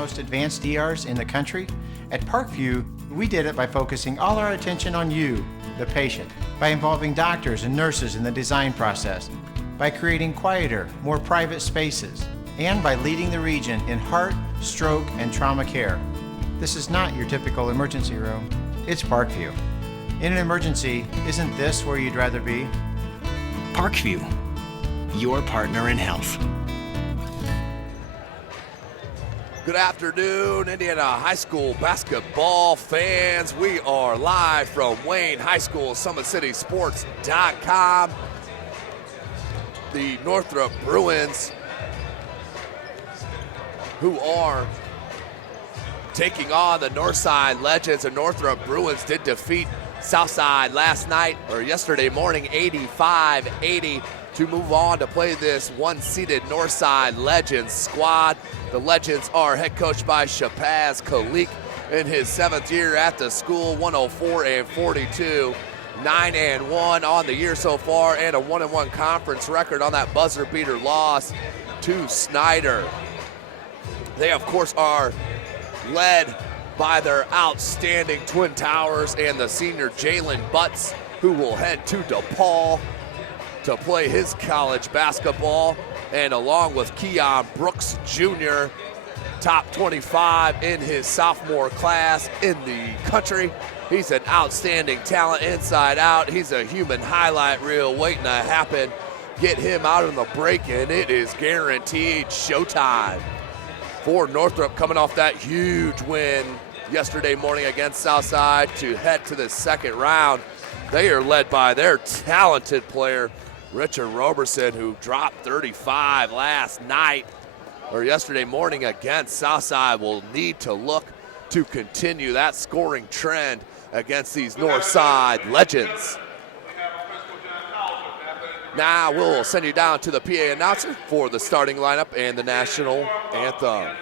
most advanced ERs in the country? At Parkview, we did it by focusing all our attention on you, the patient, by involving doctors and nurses in the design process, by creating quieter, more private spaces, and by leading the region in heart, stroke, and trauma care. This is not your typical emergency room. It's Parkview. In an emergency, isn't this where you'd rather be? Parkview, your partner in health. Good afternoon, Indiana High School basketball fans. We are live from Wayne High School, SummitCitySports.com. The Northrop Bruins, who are taking on the Northside Legends. The Northrop Bruins did defeat Southside yesterday morning, 85-80, to move on to play this one-seeded Northside Legends squad. The Legends are head coached by Shahbaz Khalik in his 7th year at the school, 104-42, 9-1 on the year so far, and a 1-1 conference record on that buzzer beater loss to Snyder. They, of course, are led by their outstanding Twin Towers and the senior Jalen Butts, who will head to DePaul to play his college basketball, and along with Keon Brooks Jr., top 25 in his sophomore class in the country. He's an outstanding talent inside out. He's a human highlight reel waiting to happen. Get him out on the break, and it is guaranteed showtime for Northrop, coming off that huge win yesterday morning against Southside to head to the second round. They are led by their talented player, Richard Roberson, who dropped 35 yesterday morning against Southside. Will need to look to continue that scoring trend against these Northside Legends. Now we'll send you down to the PA announcer for the starting lineup and the national anthem.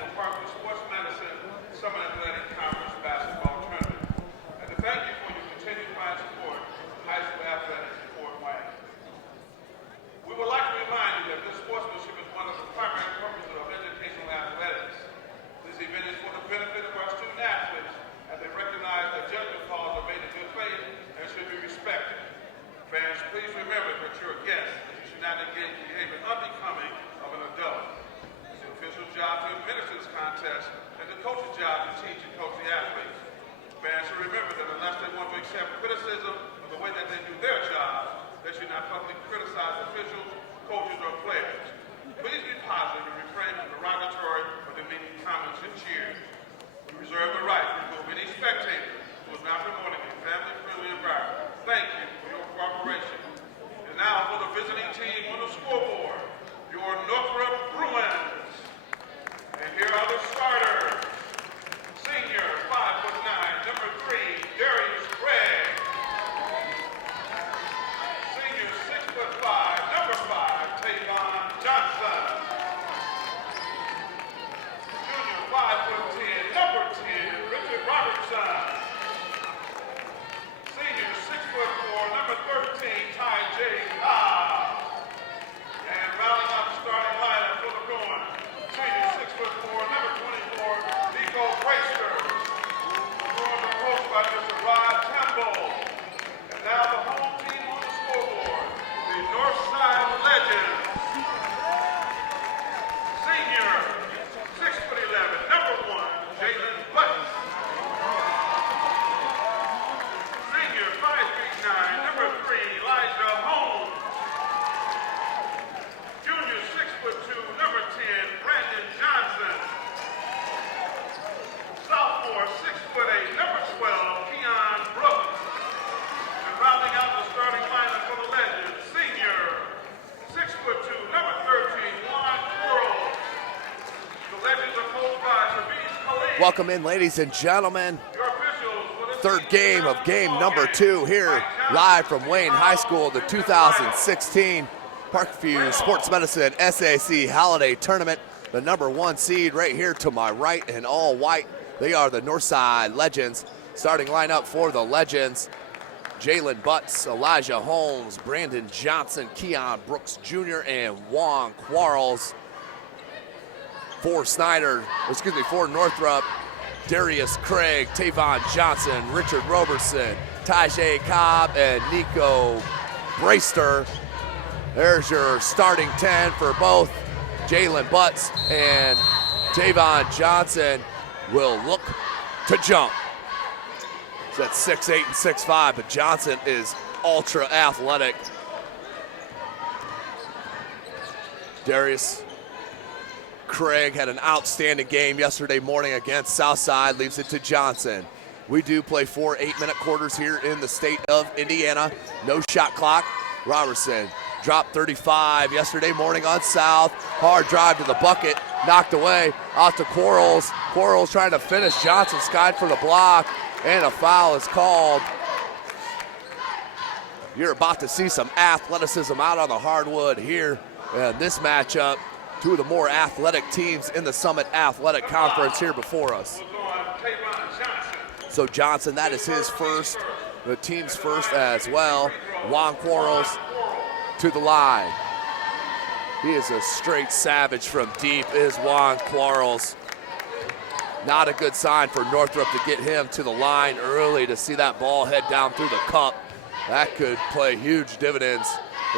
Welcome in, ladies and gentlemen. Third game of game number 2 here, live from Wayne High School, the 2016 Parkview Sports Medicine SAC Holiday Tournament. The number 1 seed right here to my right in all white. They are the Northside Legends. Starting lineup for the Legends: Jalen Butts, Elijah Holmes, Brandon Johnson, Keon Brooks Jr., and Juan Quarles. for Northrop, Darius Craig, Tavon Johnson, Richard Roberson, Tajay Cobb, and Nico Brayster. There's your starting 10 for both Jalen Butts and Tavon Johnson will look to jump. It's at 6'8" and 6'5", but Johnson is ultra athletic. Darius Craig had an outstanding game yesterday morning against Southside, leaves it to Johnson. We do play 4 8-minute quarters here in the state of Indiana. No shot clock. Robertson dropped 35 yesterday morning on South. Hard drive to the bucket, knocked away, out to Quarles. Quarles trying to finish. Johnson skied for the block, and a foul is called. You're about to see some athleticism out on the hardwood here in this matchup. Two of the more athletic teams in the Summit Athletic Conference here before us. So Johnson, that is his first, the team's first as well. Juan Quarles to the line. He is a straight savage from deep, is Juan Quarles. Not a good sign for Northrop to get him to the line early, to see that ball head down through the cup. That could play huge dividends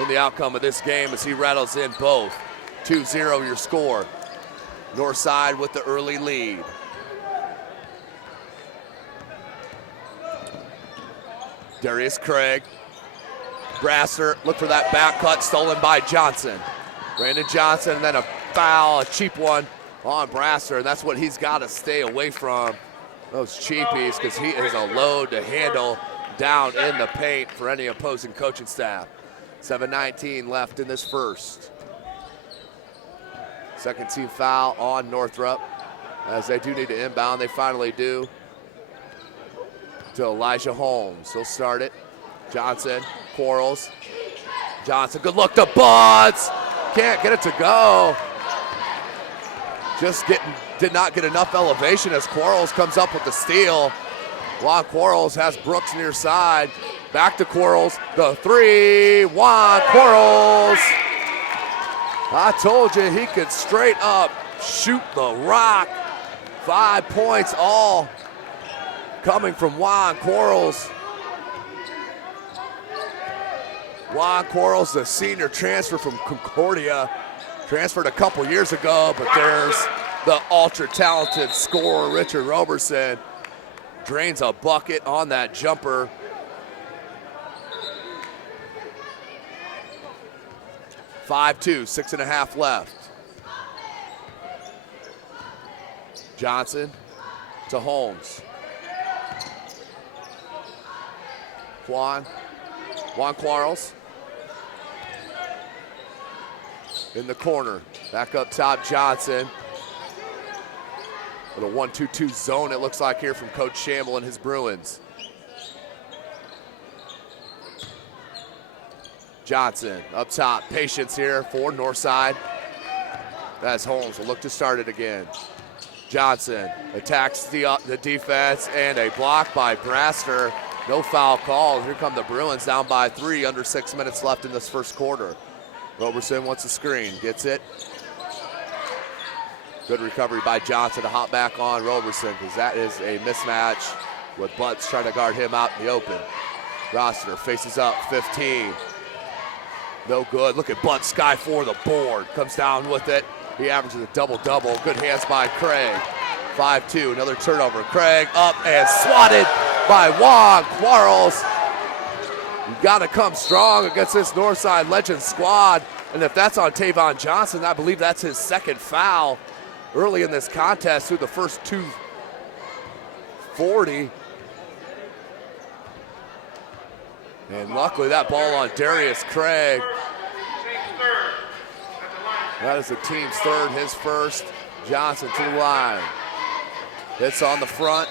in the outcome of this game as he rattles in both. 2-0 your score. Northside with the early lead. Darius Craig. Brasser, look for that back cut, stolen by Johnson. Brandon Johnson, and then a foul, a cheap one on Brasser, and that's what he's got to stay away from, those cheapies, because he is a load to handle down in the paint for any opposing coaching staff. 7:19 left in this first. Second team foul on Northrop, as they do need to inbound. They finally do. To Elijah Holmes. He'll start it. Johnson, Quarles. Johnson, good look to Butts. Can't get it to go. Did not get enough elevation as Quarles comes up with the steal. Juan Quarles has Brooks near side. Back to Quarles. The three. Juan Quarles. I told you he could straight up shoot the rock. 5 points all coming from Juan Quarles. Juan Quarles, the senior transfer from Concordia, transferred a couple years ago, but there's the ultra-talented scorer, Richard Roberson. Drains a bucket on that jumper. (5-2), 6.5 left. Johnson to Holmes. Juan Quarles in the corner. Back up top, Johnson. With a 1-2-2 zone, it looks like here from Coach Shamble and his Bruins. Johnson up top, patience here for Northside. That's Holmes, will look to start it again. Johnson attacks the defense, and a block by Brasser. No foul call. Here come the Bruins down by 3, under 6 minutes left in this first quarter. Roberson wants a screen, gets it. Good recovery by Johnson to hop back on Roberson, because that is a mismatch with Butts trying to guard him out in the open. Rossiter faces up, 15. No good. Look at Butts, sky for the board. Comes down with it. He averages a double-double. Good hands by Craig. 5-2, another turnover. Craig up and swatted by Juan Quarles. You got to come strong against this Northside Legends squad. And if that's on Tavon Johnson, I believe that's his second foul early in this contest through the first 2:40. And luckily that ball on Darius Craig. That is the team's third, his first. Johnson to the line. Hits on the front.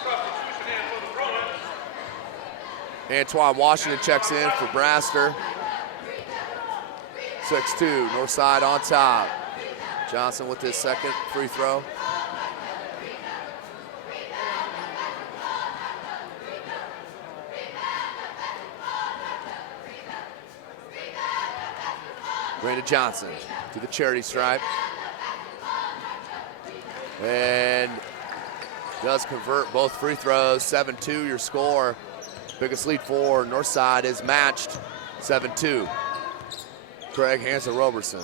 Antoine Washington checks in for Brasser. 6-2, Northside on top. Johnson with his second free throw. Brandon Johnson to the charity stripe. and does convert both free throws. 7-2 your score. Biggest lead for Northside is matched, 7-2. Craig hands to Roberson.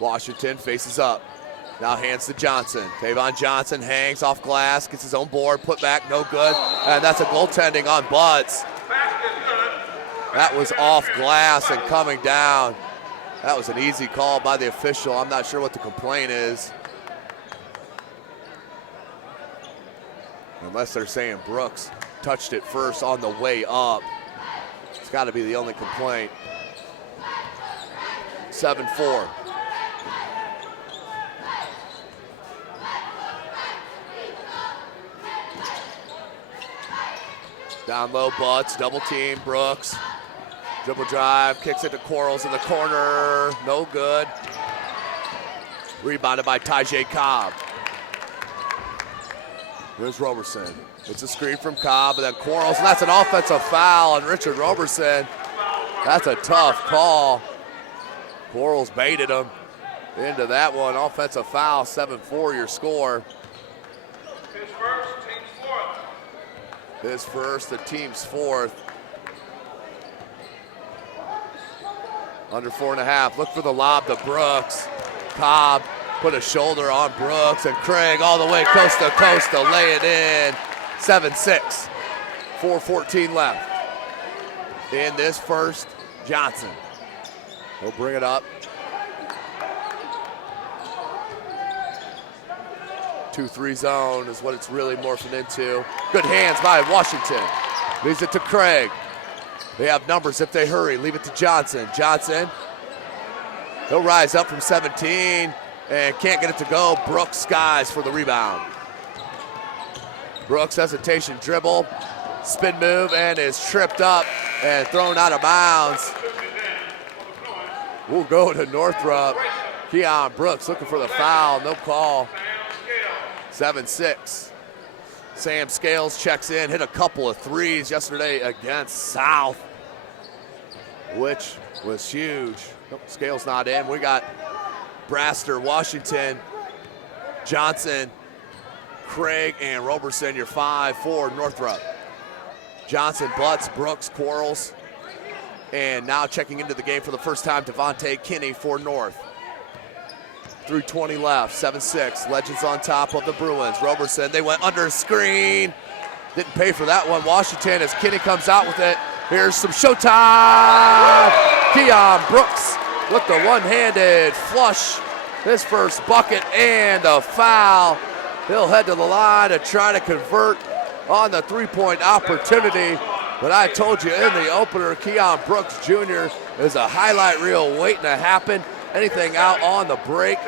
Washington faces up. Now hands to Johnson. Tavon Johnson hangs off glass, gets his own board, put back, no good. And that's a goaltending on Butts. That was off glass and coming down. That was an easy call by the official. I'm not sure what the complaint is. Unless they're saying Brooks touched it first on the way up. It's got to be the only complaint. 7-4. Down low, Butts, double team, Brooks. Dribble drive, kicks it to Quarles in the corner, no good. Rebounded by Tyjae Cobb. Here's Roberson. It's a screen from Cobb, and then Quarles, and that's an offensive foul on Richard Roberson. That's a tough call. Quarles baited him into that one. Offensive foul, 7-4 your score. His first, the team's fourth. Under 4.5. Look for the lob to Brooks. Cobb put a shoulder on Brooks, and Craig all the way coast to coast to lay it in. 7-6. 4:14 left. In this first, Johnson. He'll bring it up. 2-3 zone is what it's really morphing into. Good hands by Washington. Leaves it to Craig. They have numbers if they hurry. Leave it to Johnson. Johnson, he'll rise up from 17 and can't get it to go. Brooks skies for the rebound. Brooks hesitation dribble, spin move, and is tripped up and thrown out of bounds. We'll go to Northrop. Keon Brooks looking for the foul, no call. 7-6. Sam Scales checks in, hit a couple of threes yesterday against South, which was huge. Nope, Scales not in. We got Braster, Washington, Johnson, Craig, and Roberson, your 5 for Northrop. Johnson, Butts, Brooks, Quarles, and now checking into the game for the first time, Devontae Kinney for North. 3:20 left, 7-6. Legends on top of the Bruins. Roberson, they went under screen. Didn't pay for that one. Washington, as Kinney comes out with it. Here's some showtime. Keon Brooks with the one-handed flush. His first bucket and a foul. He'll head to the line to try to convert on the three-point opportunity. But I told you in the opener, Keon Brooks Jr. is a highlight reel waiting to happen. Anything out on the break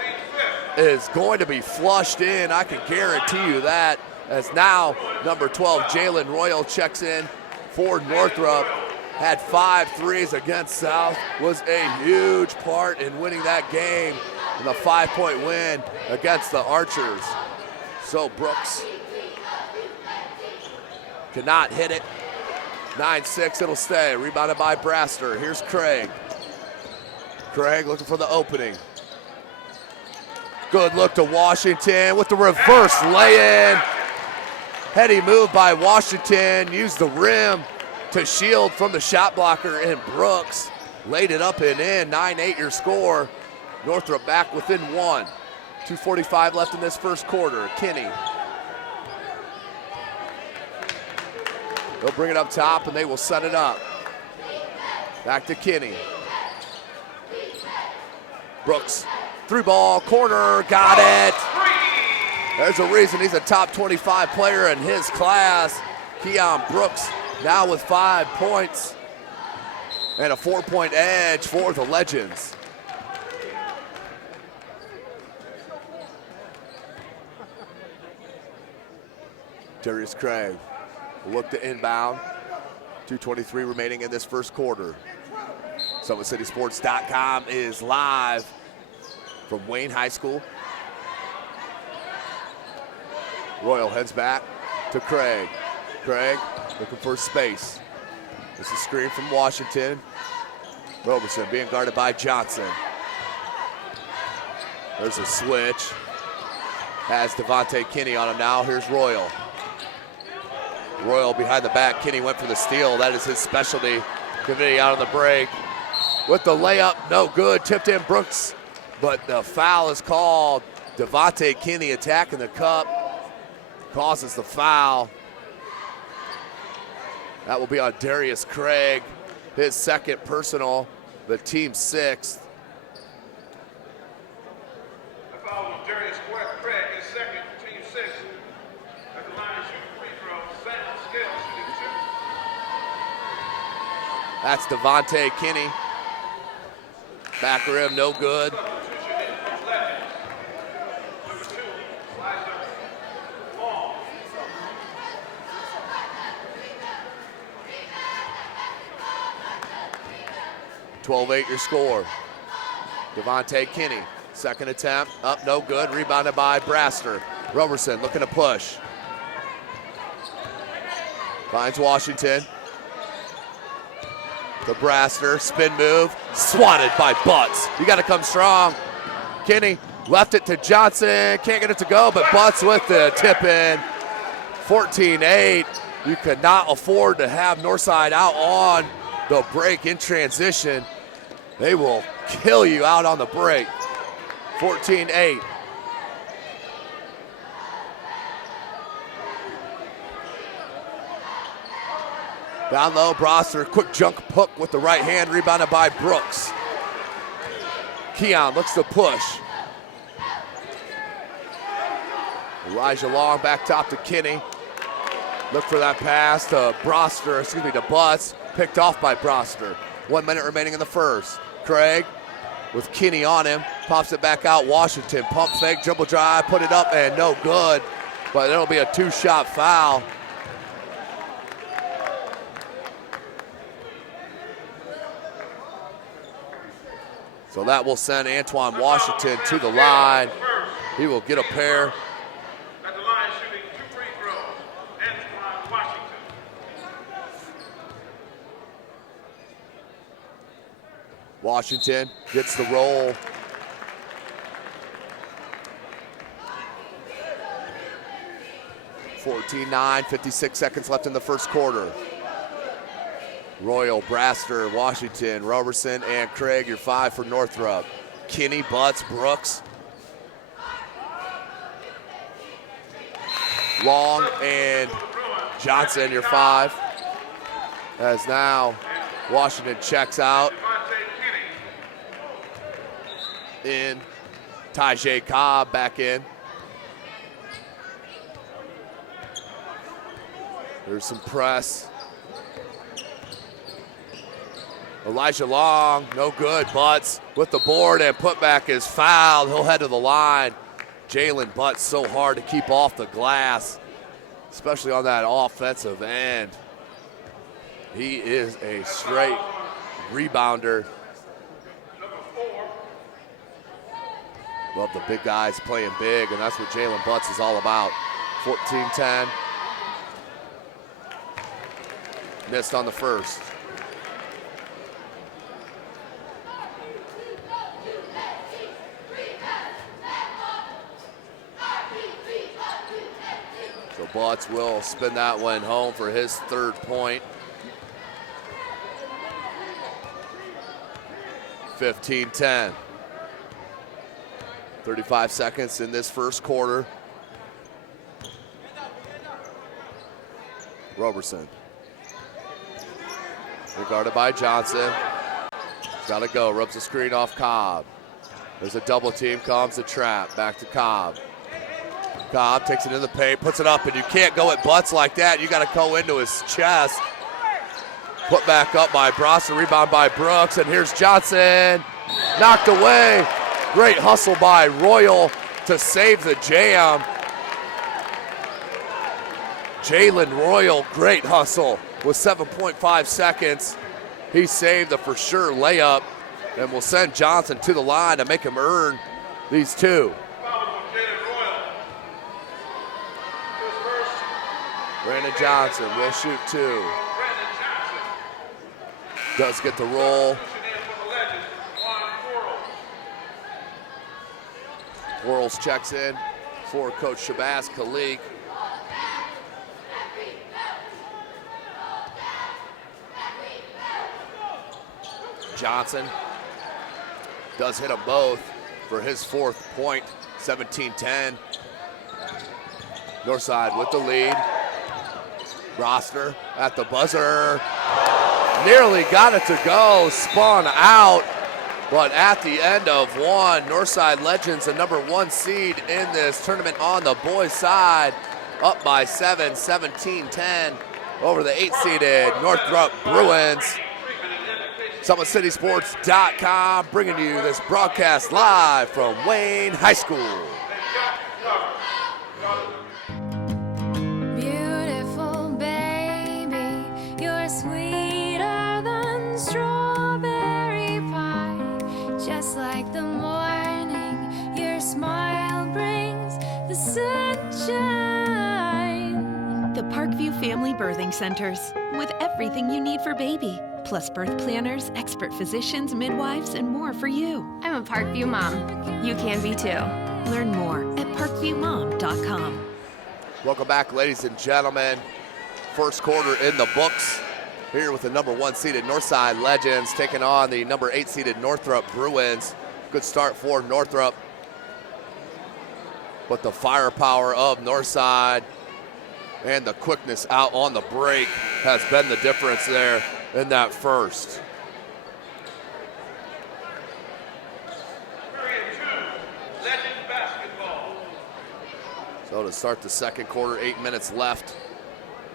is going to be flushed in. I can guarantee you that. As now, number 12, Jalen Royal checks in for Northrop. Had 5 threes against South. Was a huge part in winning that game in the 5-point win against the Archers. So Brooks cannot hit it. 9-6, it'll stay. Rebounded by Braster. Here's Craig. Craig looking for the opening. Good look to Washington with the reverse lay-in. Heady move by Washington. Used the rim to shield from the shot blocker, and Brooks laid it up and in. 9-8 your score. Northrop back within 1. 2:45 left in this first quarter. Kinney. They'll bring it up top, and they will set it up. Back to Kinney. Brooks, 3-ball, corner, got it. There's a reason he's a top 25 player in his class. Keon Brooks now with 5 points and a 4-point edge for the Legends. Darius Craig will look to inbound. 2:23 remaining in this first quarter. SummitCitySports.com is live from Wayne High School. Royal heads back to Craig. Craig looking for space. This is a screen from Washington. Roberson being guarded by Johnson. There's a switch. Has Devontae Kinney on him now. Here's Royal. Royal behind the back. Kinney went for the steal. That is his specialty. Kinney out on the break. With the layup, no good. Tipped in Brooks, but the foul is called. Devontae Kinney attacking the cup. Causes the foul. That will be on Darius Craig. His second personal, the team sixth. The foul on Darius Craig, his second, team sixth. At the line, shooting free throw. Sam Scales shooting two. That's Devontae Kinney. Back rim, no good. Number two, Liza Long. 12-8 your score. Devontae Kinney, second attempt, up, no good. Rebounded by Braster. Roberson looking to push. Finds Washington. The Braster, spin move, swatted by Butts. You got to come strong. Kinney left it to Johnson, can't get it to go, but Butts with the tip in. 14-8. You cannot afford to have Northside out on the break in transition. They will kill you out on the break. 14-8. Down low, Brosser, quick junk hook with the right hand, rebounded by Brooks. Keon looks to push. Elijah Long back top to Kinney. Look for that pass to to Butts. Picked off by Broster. 1 minute remaining in the first. Craig with Kinney on him. Pops it back out. Washington pump fake, dribble drive, put it up and no good. But it'll be a two-shot foul. So that will send Antoine Washington to the line. He will get a pair. At the line, shooting two free throws. Antoine Washington. Washington gets the roll. (14-9), 56 seconds left in the first quarter. Royal, Braster, Washington, Roberson, and Craig, your five for Northrop. Kinney, Butts, Brooks. Long and Johnson, your five. As now Washington checks out. In. Tajay Cobb back in. There's some press. Elijah Long, no good. Butts with the board and putback is fouled. He'll head to the line. Jalen Butts so hard to keep off the glass, especially on that offensive end. He is a straight rebounder. Love the big guys playing big, and that's what Jalen Butts is all about. 14-10. Missed on the first. So Butts will spin that one home for his third point. 15-10. 35 seconds in this first quarter. Roberson. Regarded by Johnson. Got to go. Rubs the screen off Cobb. There's a double team. Comes the trap. Back to Cobb. Cobb takes it in the paint, puts it up, and you can't go at Butts like that. You got to go into his chest. Put back up by Brosser, rebound by Brooks, and here's Johnson. Knocked away. Great hustle by Royal to save the jam. Jalen Royal, great hustle with 7.5 seconds. He saved the for sure layup and will send Johnson to the line to make him earn these two. Brandon Johnson will shoot two. Does get the roll. Quarles checks in for Coach Shabazz Kalik. Johnson does hit them both for his 4th point, 17-10. Northside with the lead. Roster at the buzzer. Nearly got it to go, spun out, but at the end of one, Northside Legends, the number 1 seed in this tournament on the boys' side, up by 7, 17-10 over the 8-seeded Northrop Bruins. SummitCitySports.com bringing you this broadcast live from Wayne High School. Beautiful baby, you're sweeter than strawberry pie. Just like the morning, your smile brings the sunshine. The Parkview Family Birthing Centers, with everything you need for baby, plus birth planners, expert physicians, midwives, and more for you. I'm a Parkview mom. You can be too. Learn more at parkviewmom.com. Welcome back, ladies and gentlemen. First quarter in the books here with the number 1 seeded Northside Legends taking on the number 8 seeded Northrop Bruins. Good start for Northrop, but the firepower of Northside and the quickness out on the break has been the difference there in that first. Period 2, Legends basketball. So to start the second quarter, 8 minutes left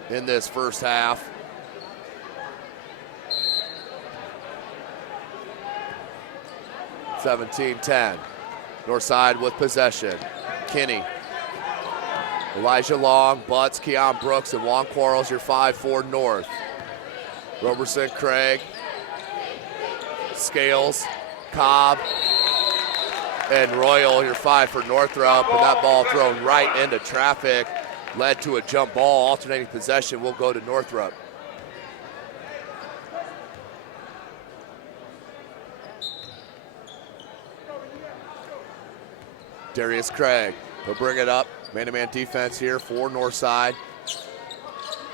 in this first half. (17-10). Northside with possession. Kinney, Elijah Long, Butts, Keon Brooks, and Juan Quarles, your 5-4 North. Roberson, Craig, Scales, Cobb, and Royal, your 5 for Northrop. And that ball thrown right into traffic led to a jump ball. Alternating possession will go to Northrop. Darius Craig, he'll bring it up. Man-to-man defense here for Northside.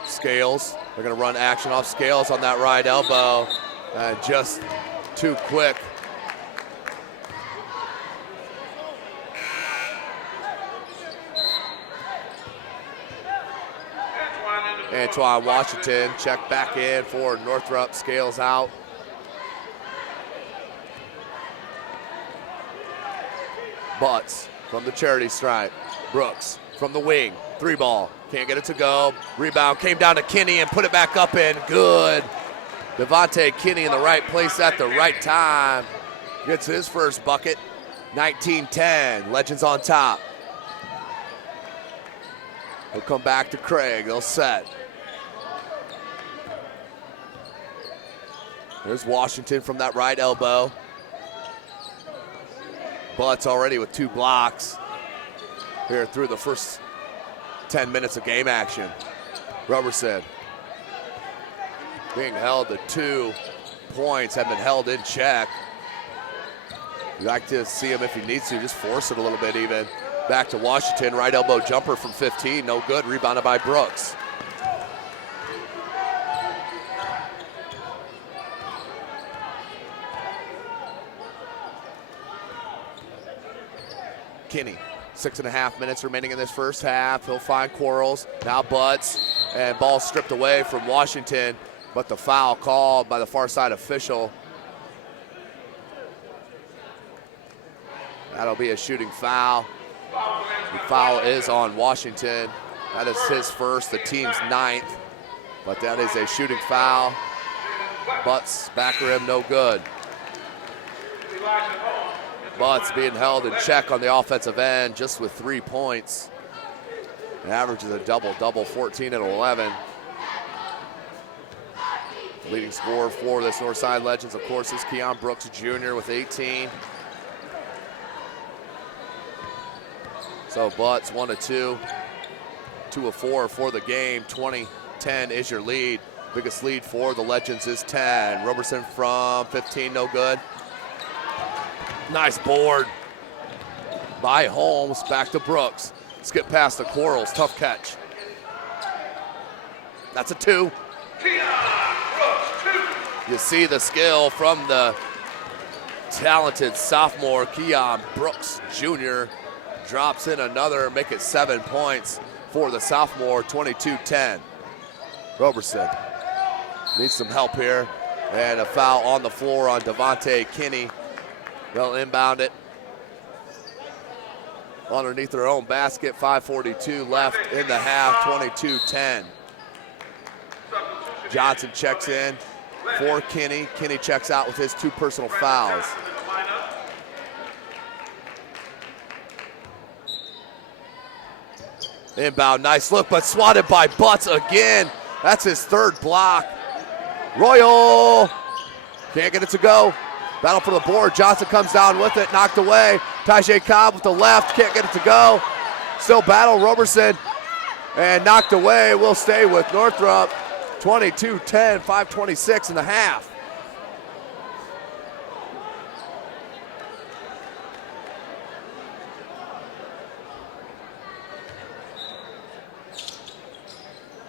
Scales, they're gonna run action off Scales on that right elbow. Just too quick. Antoine Washington check back in for Northrop. Scales out. Butts from the charity stripe. Brooks from the wing. 3 ball. Can't get it to go. Rebound came down to Kinney and put it back up in. Good. Devontae Kinney in the right place at the right time. Gets his first bucket. 19-10. Legends on top. They'll come back to Craig. They'll set. There's Washington from that right elbow. Butts already with 2 blocks here through the first 10 minutes of game action. Roberson being held to 2 points, have been held in check. You like to see him if he needs to, just force it a little bit even. Back to Washington, right elbow jumper from 15, no good, rebounded by Brooks. Kinney, 6.5 minutes remaining in this first half. He'll find Quarles, now Butts, and ball stripped away from Washington, but the foul called by the far side official. That'll be a shooting foul. The foul is on Washington. That is his first, the team's 9th, but that is a shooting foul. Butts, back rim, no good. Butts being held in check on the offensive end just with 3 points. It averages a double-double, 14 and 11. Leading scorer for this Northside Legends, of course, is Keon Brooks Jr. with 18. So Butts 1 of 2, 2 of 4 for the game. 20-10 is your lead. Biggest lead for the Legends is 10. Roberson from 15, no good. Nice board. by Holmes, back to Brooks. Skip past the Quarles, tough catch. That's a 2. You see the skill from the talented sophomore Keon Brooks Jr. Drops in another, make it 7 points for the sophomore, 22-10. Roberson needs some help here, and a foul on the floor on Devontae Kinney. They'll inbound it underneath their own basket. 5:42 left in the half, 22-10. Johnson checks in for Kinney. Kinney checks out with his 2 personal fouls. Inbound, nice look, but swatted by Butts again. That's his 3rd block. Royal can't get it to go. Battle for the board. Johnson comes down with it, knocked away. Tajay Cobb with the left, can't get it to go. Still battle, Roberson, and knocked away. Will stay with Northrop. 22-10, 5:26 in the half.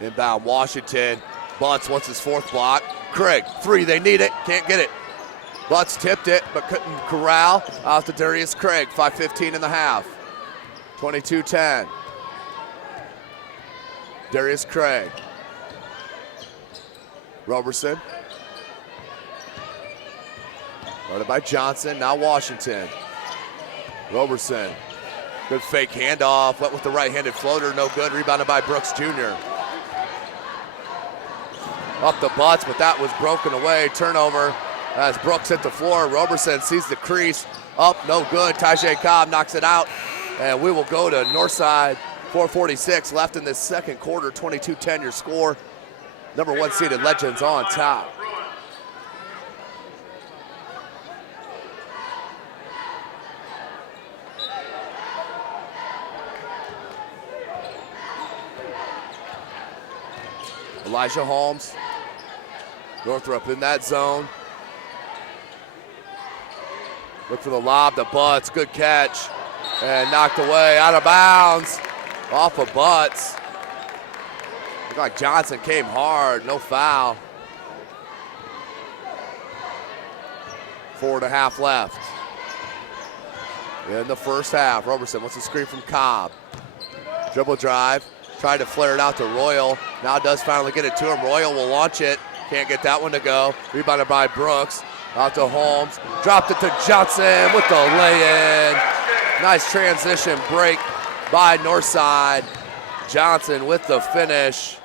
Inbound Washington. Butts wants his 4th block. Craig, 3, they need it, can't get it. Butts tipped it, but couldn't corral. Out to Darius Craig, 5:15 in the half. 22-10. Darius Craig. Roberson. Guarded by Johnson, now Washington. Roberson. Good fake handoff, went with the right-handed floater, no good. Rebounded by Brooks Jr. Up the Butts, but that was broken away. Turnover as Brooks hit the floor. Roberson sees the crease. Up, no good. Tajay Cobb knocks it out. And we will go to Northside. 4:46 left in this second quarter. 22-10 your score. Number 1 seeded Legends on top. Elijah Holmes. Northrop in that zone. Look for the lob to Butts. Good catch. And knocked away, out of bounds. Off of Butts. Looked like Johnson came hard. No foul. 4.5 left in the first half. Roberson wants a screen from Cobb. Dribble drive. Tried to flare it out to Royal. Now does finally get it to him. Royal will launch it. Can't get that one to go. Rebounded by Brooks. Out to Holmes. Dropped it to Johnson with the lay-in. Nice transition break by Northside. Johnson with the finish.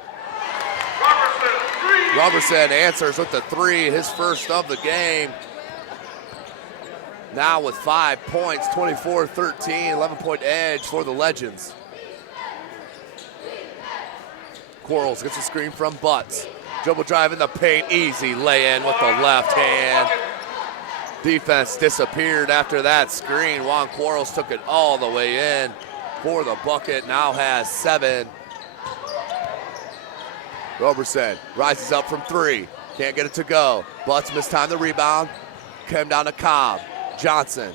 Roberson answers with the 3, his first of the game. Now with 5 points, 24-13, 11-point edge for the Legends. Quarles gets a screen from Butts. Dribble drive in the paint, easy lay-in with the left hand. Defense disappeared after that screen. Juan Quarles took it all the way in for the bucket, now has 7. Roberson rises up from 3, can't get it to go. Butts mistimed the rebound, came down to Cobb. Johnson.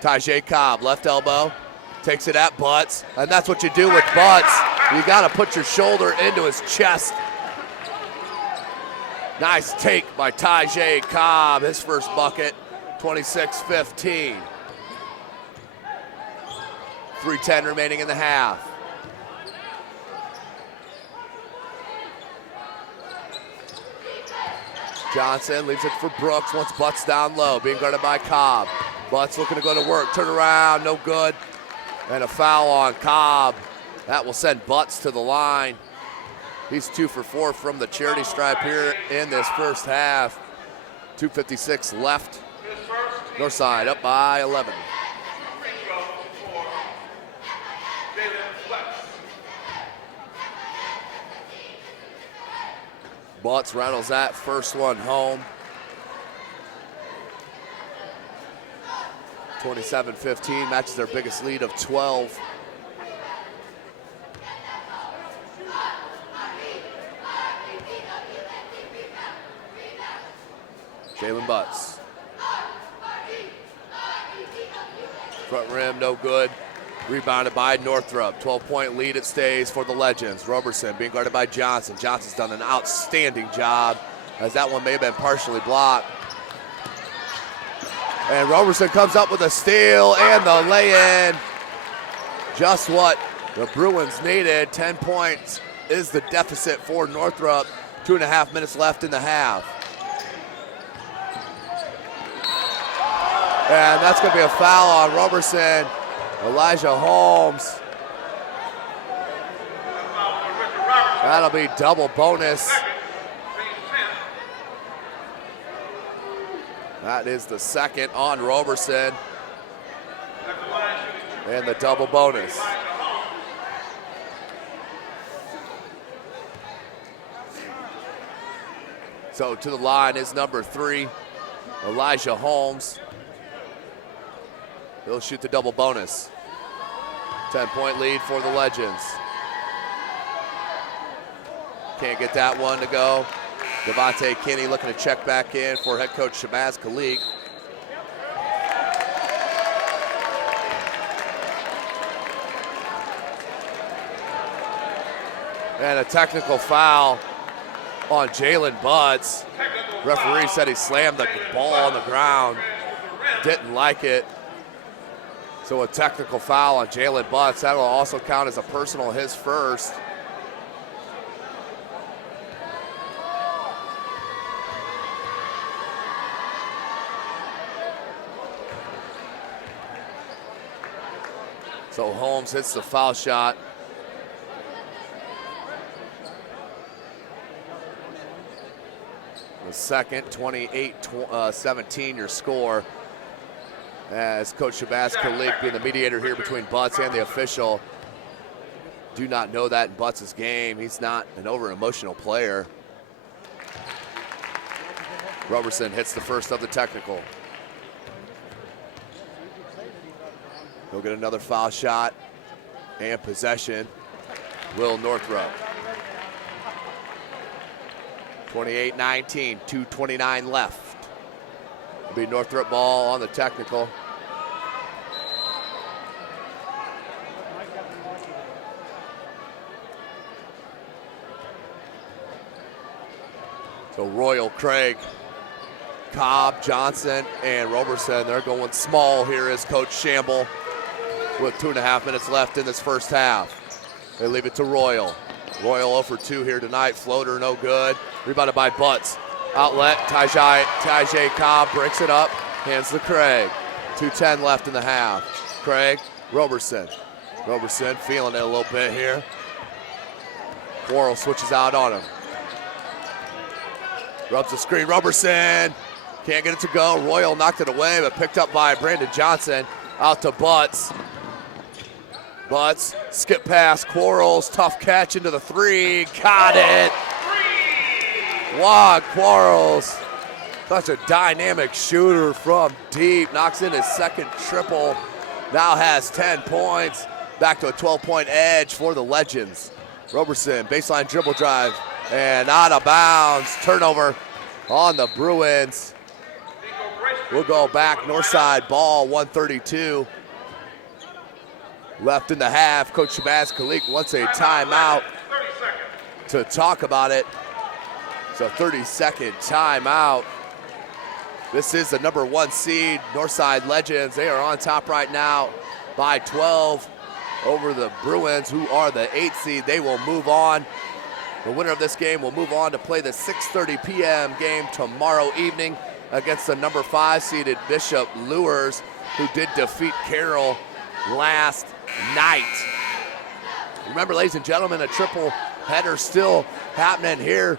Tajay Cobb, left elbow, takes it at Butts, and that's what you do with Butts. You gotta put your shoulder into his chest. Nice take by Tajay Cobb, his first bucket, 26-15. 3:10 remaining in the half. Johnson leaves it for Brooks, wants Butts down low, being guarded by Cobb. Butts looking to go to work, turn around, no good. And a foul on Cobb. That will send Butts to the line. He's 2 for 4 from the charity stripe here in this first half. 2:56 left. Northside up by 11. Butts rattles that first one home. 27-15, matches their biggest lead of 12. Jalen Butts. Front rim, no good. Rebounded by Northrop. 12-point lead it stays for the Legends. Roberson being guarded by Johnson. Johnson's done an outstanding job, as that one may have been partially blocked. And Roberson comes up with a steal and the lay-in. Just what the Bruins needed. 10 points is the deficit for Northrop. 2.5 minutes left in the half. And that's going to be a foul on Roberson. Elijah Holmes. That'll be double bonus. That is the second on Roberson. And the double bonus. So to the line is number 3, Elijah Holmes. He'll shoot the double bonus. 10-point lead for the Legends. Can't get that one to go. Devontae Kinney looking to check back in for head coach Shabazz Khalik. And a technical foul on Jalen Butts. Referee said he slammed the ball on the ground. Didn't like it. So a technical foul on Jalen Butts. That'll also count as a personal, his first. So Holmes hits the foul shot. The second, 28-17 your score. As Coach Shabazz Khalik being the mediator here between Butts and the official. Do not know that in Butts' game. He's not an over-emotional player. Roberson hits the first of the technical. He'll get another foul shot and possession. Will Northrop. 28-19, 2:29 left. It'll be Northrop ball on the technical. So Royal, Craig, Cobb, Johnson, and Roberson, they're going small here as Coach Shamble with 2.5 minutes left in this first half. They leave it to Royal. Royal 0 for 2 here tonight. Floater, no good. Rebounded by Butts. Outlet, Tajay Cobb breaks it up, hands to Craig. 2:10 left in the half. Craig, Roberson. Roberson feeling it a little bit here. Quarles switches out on him. Rubs the screen, Roberson. Can't get it to go. Royal knocked it away, but picked up by Brandon Johnson. Out to Butts. Butts, skip pass, Quarles, tough catch into the 3. Got it. Wow, Quarles, such a dynamic shooter from deep. Knocks in his second triple. Now has 10 points. Back to a 12-point edge for the Legends. Roberson, baseline dribble drive, and out of bounds. Turnover on the Bruins. We'll go back, north side ball, 1:32 left in the half. Coach Shabazz Khalik wants a timeout to talk about it. It's a 30-second timeout. This is the number 1 seed, Northside Legends. They are on top right now by 12 over the Bruins, who are the 8th seed. They will move on. The winner of this game will move on to play the 6:30 p.m. game tomorrow evening against the number 5 seeded Bishop Lures, who did defeat Carroll last night. Remember, ladies and gentlemen, a triple header still happening here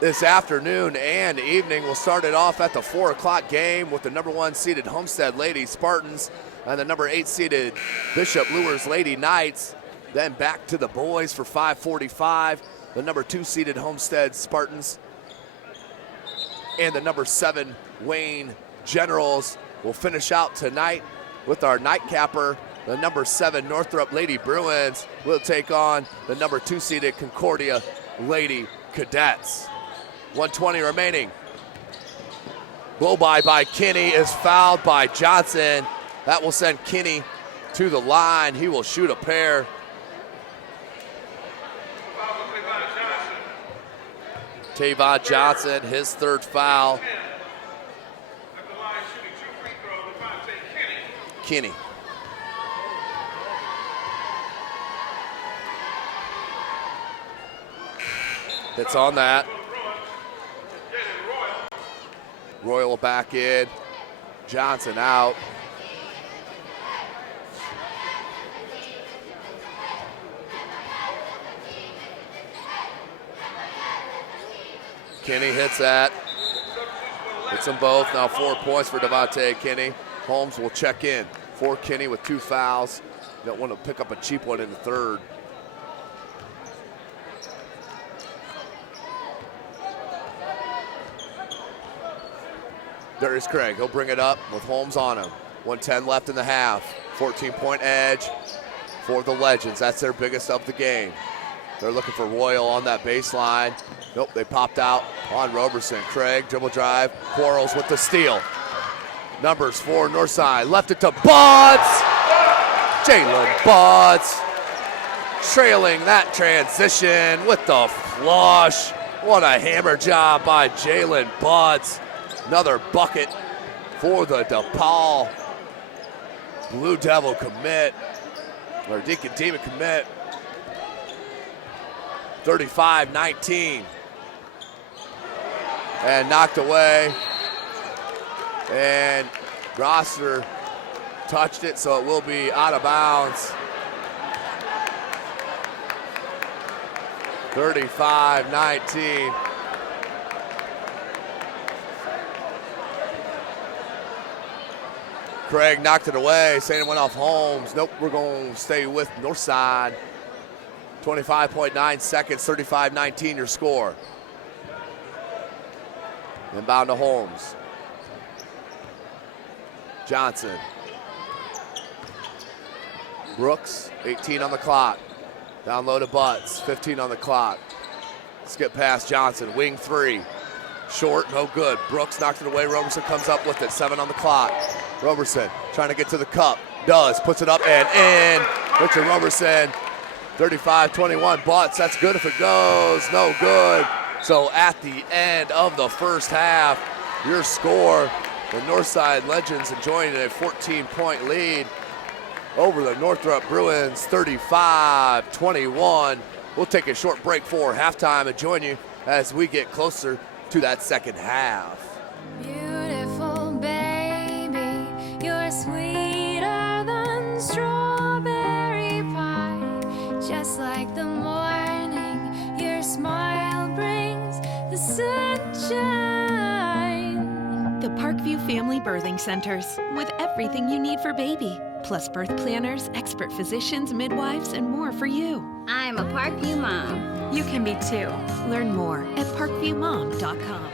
this afternoon and evening. We'll start it off at the 4 o'clock game with the number 1 seeded Homestead Lady Spartans and the number 8 seeded Bishop Lures Lady Knights. Then back to the boys for 5:45. The number 2 seeded Homestead Spartans and the number 7 Wayne Generals will finish out tonight with our nightcapper. The number 7 Northrop Lady Bruins will take on the number 2 seeded Concordia Lady Cadets. 1:20 remaining. Blow by Kinney is fouled by Johnson. That will send Kinney to the line. He will shoot a pair. Tavon Johnson, his third foul. At the line shooting 2 free throws, Devontae Kinney. Hits on that. Royal back in. Johnson out. Kinney hits that. Hits them both. Now 4 points for Devontae Kinney. Holmes will check in for Kinney with 2 fouls. Don't want to pick up a cheap one in the third. Darius Craig, he'll bring it up with Holmes on him. 1:10 left in the half. 14-point edge for the Legends. That's their biggest of the game. They're looking for Royal on that baseline. Nope, they popped out on Roberson. Craig, dribble drive, Quarles with the steal. Numbers for Northside, left it to Buds. Jalen Buds trailing that transition with the flush. What a hammer job by Jalen Buds. Another bucket for the DePaul Blue Devil commit, or Deacon Demon commit. 35-19. And knocked away. And Grosser touched it, so it will be out of bounds. 35-19. Craig knocked it away, saying it went off Holmes. Nope, we're going to stay with Northside. 25.9 seconds, 35-19 your score. Inbound to Holmes. Johnson. Brooks, 18 on the clock. Down low to Butts, 15 on the clock. Skip past Johnson, wing 3. Short, no good. Brooks knocked it away. Roberson comes up with it, 7 on the clock. Roberson trying to get to the cup. Does, puts it up and in. Richard Roberson, 35-21. Butts, that's good if it goes. No good. So at the end of the first half, your score, the Northside Legends enjoying a 14-point lead over the Northrop Bruins, 35-21. We'll take a short break for halftime and join you as we get closer to that second half. Beautiful baby, you're sweeter than strawberry pie. Just like the morning, your smile brings the sunshine. The Parkview Family Birthing Centers, with everything you need for baby, plus birth planners, expert physicians, midwives, and more for you. I'm a Parkview mom. You can be too. Learn more at parkviewmom.com.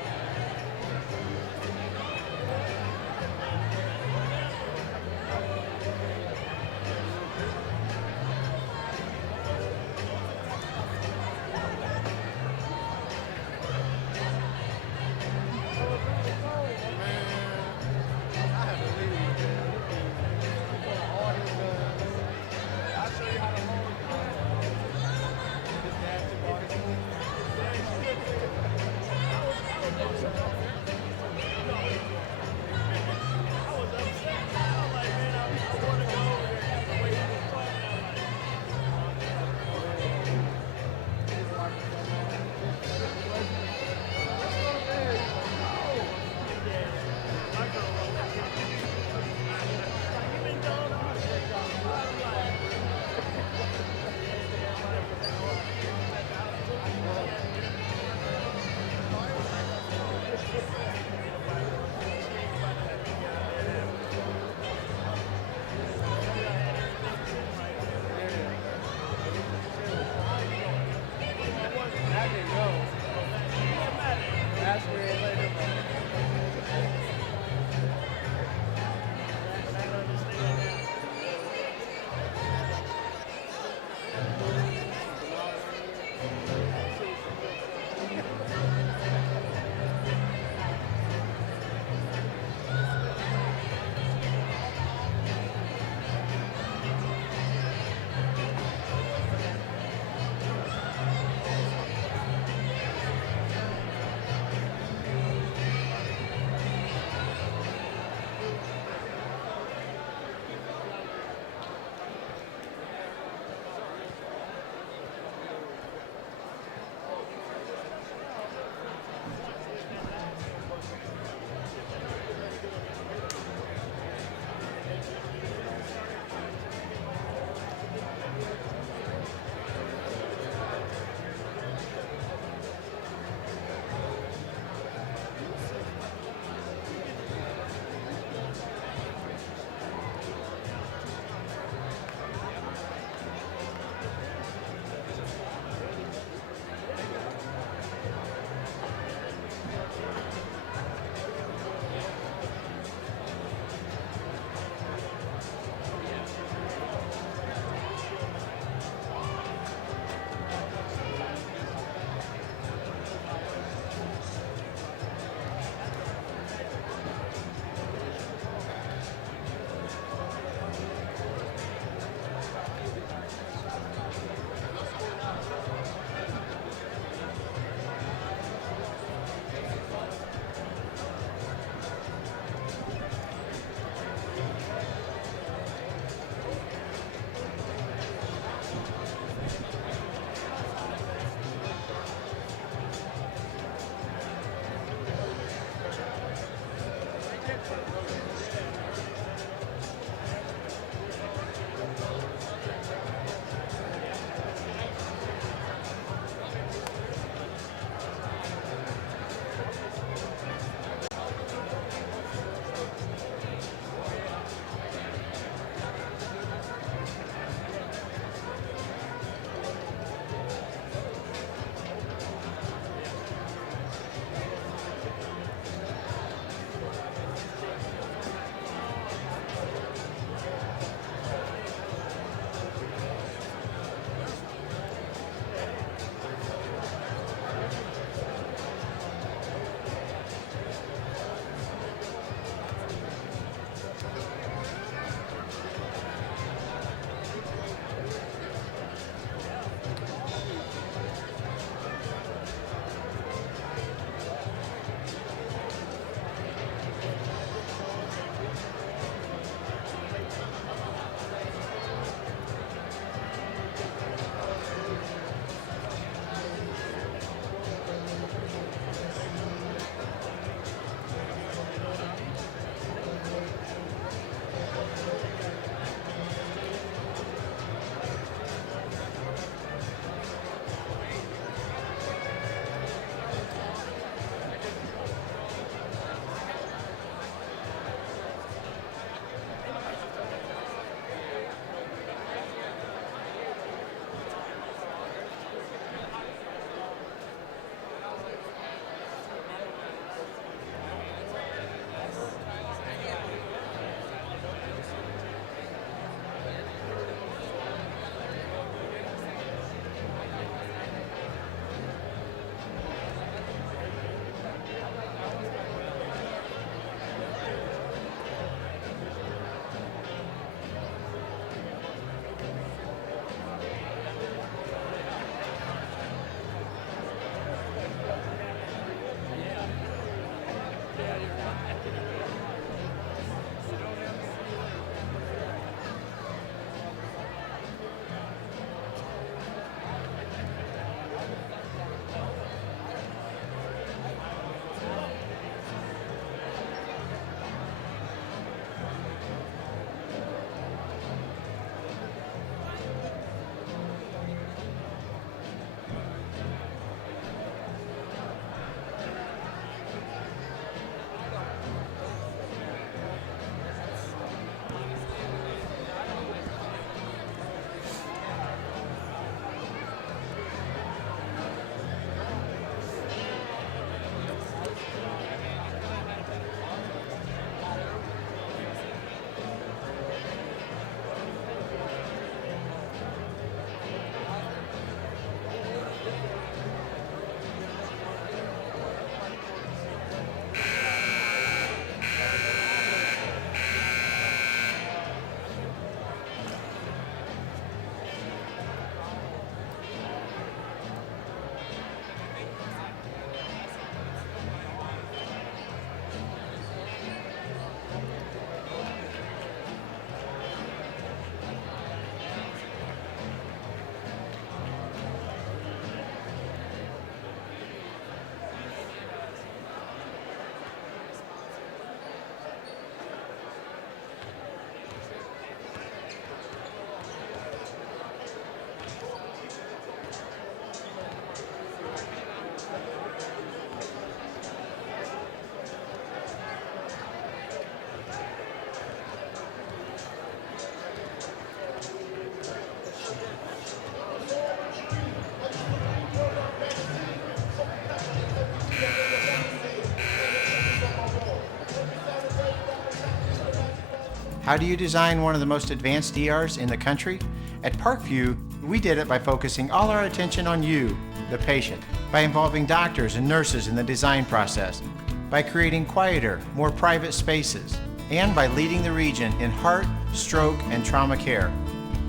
How do you design one of the most advanced ERs in the country? At Parkview, we did it by focusing all our attention on you, the patient, by involving doctors and nurses in the design process, by creating quieter, more private spaces, and by leading the region in heart, stroke, and trauma care.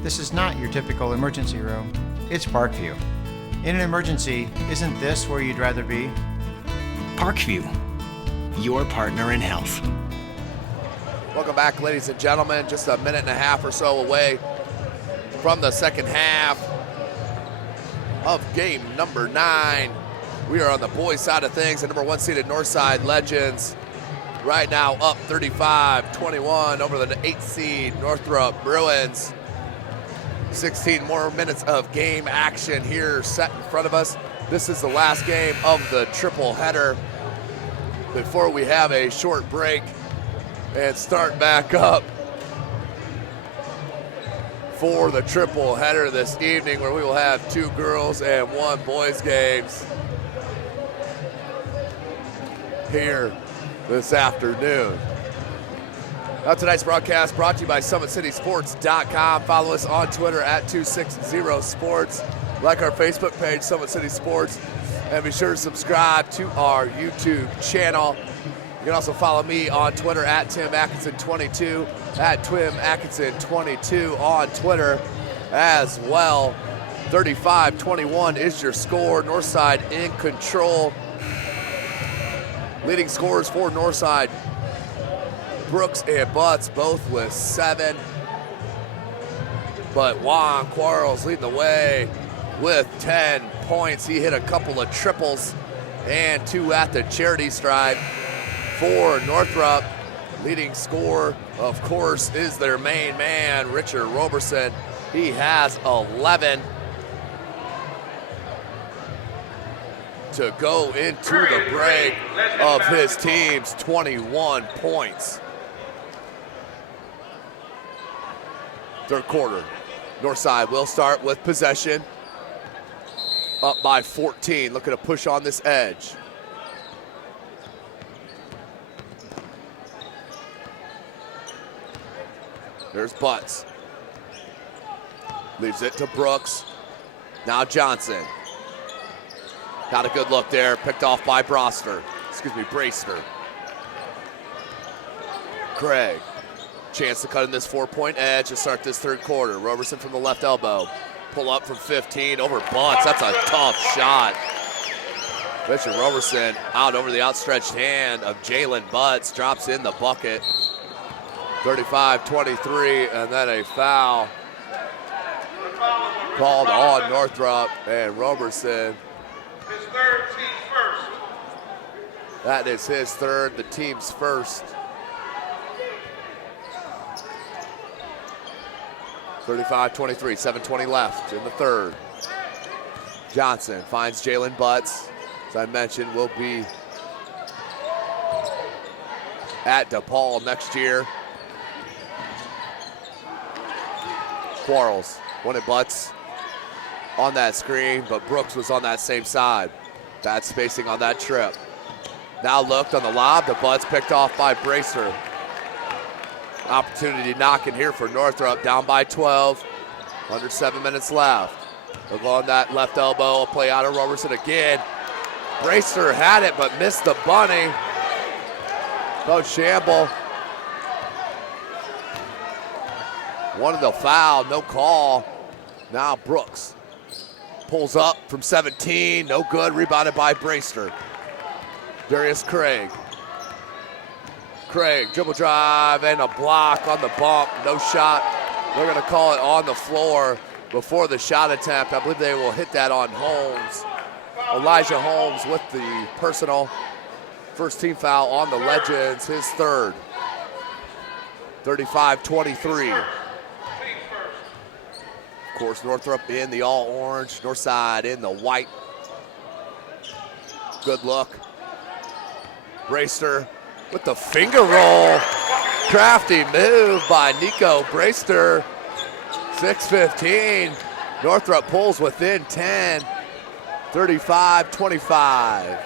This is not your typical emergency room. It's Parkview. In an emergency, isn't this where you'd rather be? Parkview, your partner in health. Welcome back, ladies and gentlemen. Just a minute and a half or so away from the second half of game number 9. We are on the boys' side of things. The number 1 seeded Northside Legends right now up 35-21 over the 8th seed Northrop Bruins. 16 more minutes of game action here set in front of us. This is the last game of the triple header before we have a short break and start back up for the triple header this evening, where we will have 2 girls and 1 boys games here this afternoon. Now, tonight's broadcast brought to you by SummitCitySports.com. Follow us on Twitter at 260sports. Like our Facebook page, Summit City Sports, and be sure to subscribe to our YouTube channel. You can also follow me on Twitter at Tim Atkinson22, at Twim Atkinson22 on Twitter as well. 35-21 is your score. Northside in control. Leading scorers for Northside, Brooks and Butts, both with 7. But Juan Quarles leading the way with 10 points. He hit a couple of triples and 2 at the charity stripe for Northrop. Leading scorer, of course, is their main man, Richard Roberson. He has 11 to go into the break of his team's 21 points. Third quarter, Northside will start with possession. Up by 14, looking to push on this edge. There's Butts. Leaves it to Brooks. Now Johnson. Got a good look there, picked off by Braister. Craig. Chance to cut in this 4-point edge to start this third quarter. Roberson from the left elbow. Pull up from 15 over Butts. That's a tough shot. Richard Roberson out over the outstretched hand of Jalen Butts. Drops in the bucket. 35-23, and then a foul called on Northrop, and Roberson. His third, team first. That is his third, the team's first. 35-23, 7:20 left in the third. Johnson finds Jalen Butts. As I mentioned, will be at DePaul next year. Quarles wanted Butts on that screen, but Brooks was on that same side. Bad spacing on that trip. Now looked on the lob. The Butts picked off by Braister. Opportunity knocking here for Northrop, down by 12. Under 7 minutes left. Look on that left elbow, a play out of Roberson again. Braister had it, but missed the bunny. Shamble wanted the foul, no call. Now Brooks pulls up from 17, no good, rebounded by Braister. Darius Craig. Craig, dribble drive and a block on the bump, no shot. They're gonna call it on the floor before the shot attempt. I believe they will hit that on Holmes. Elijah Holmes with the personal. First team foul on the Legends, his third. 35-23. Of course, Northrop in the all orange, Northside in the white. Good look. Braister with the finger roll. Crafty move by Nico Braister. 6:15. Northrop pulls within 10. 35-25.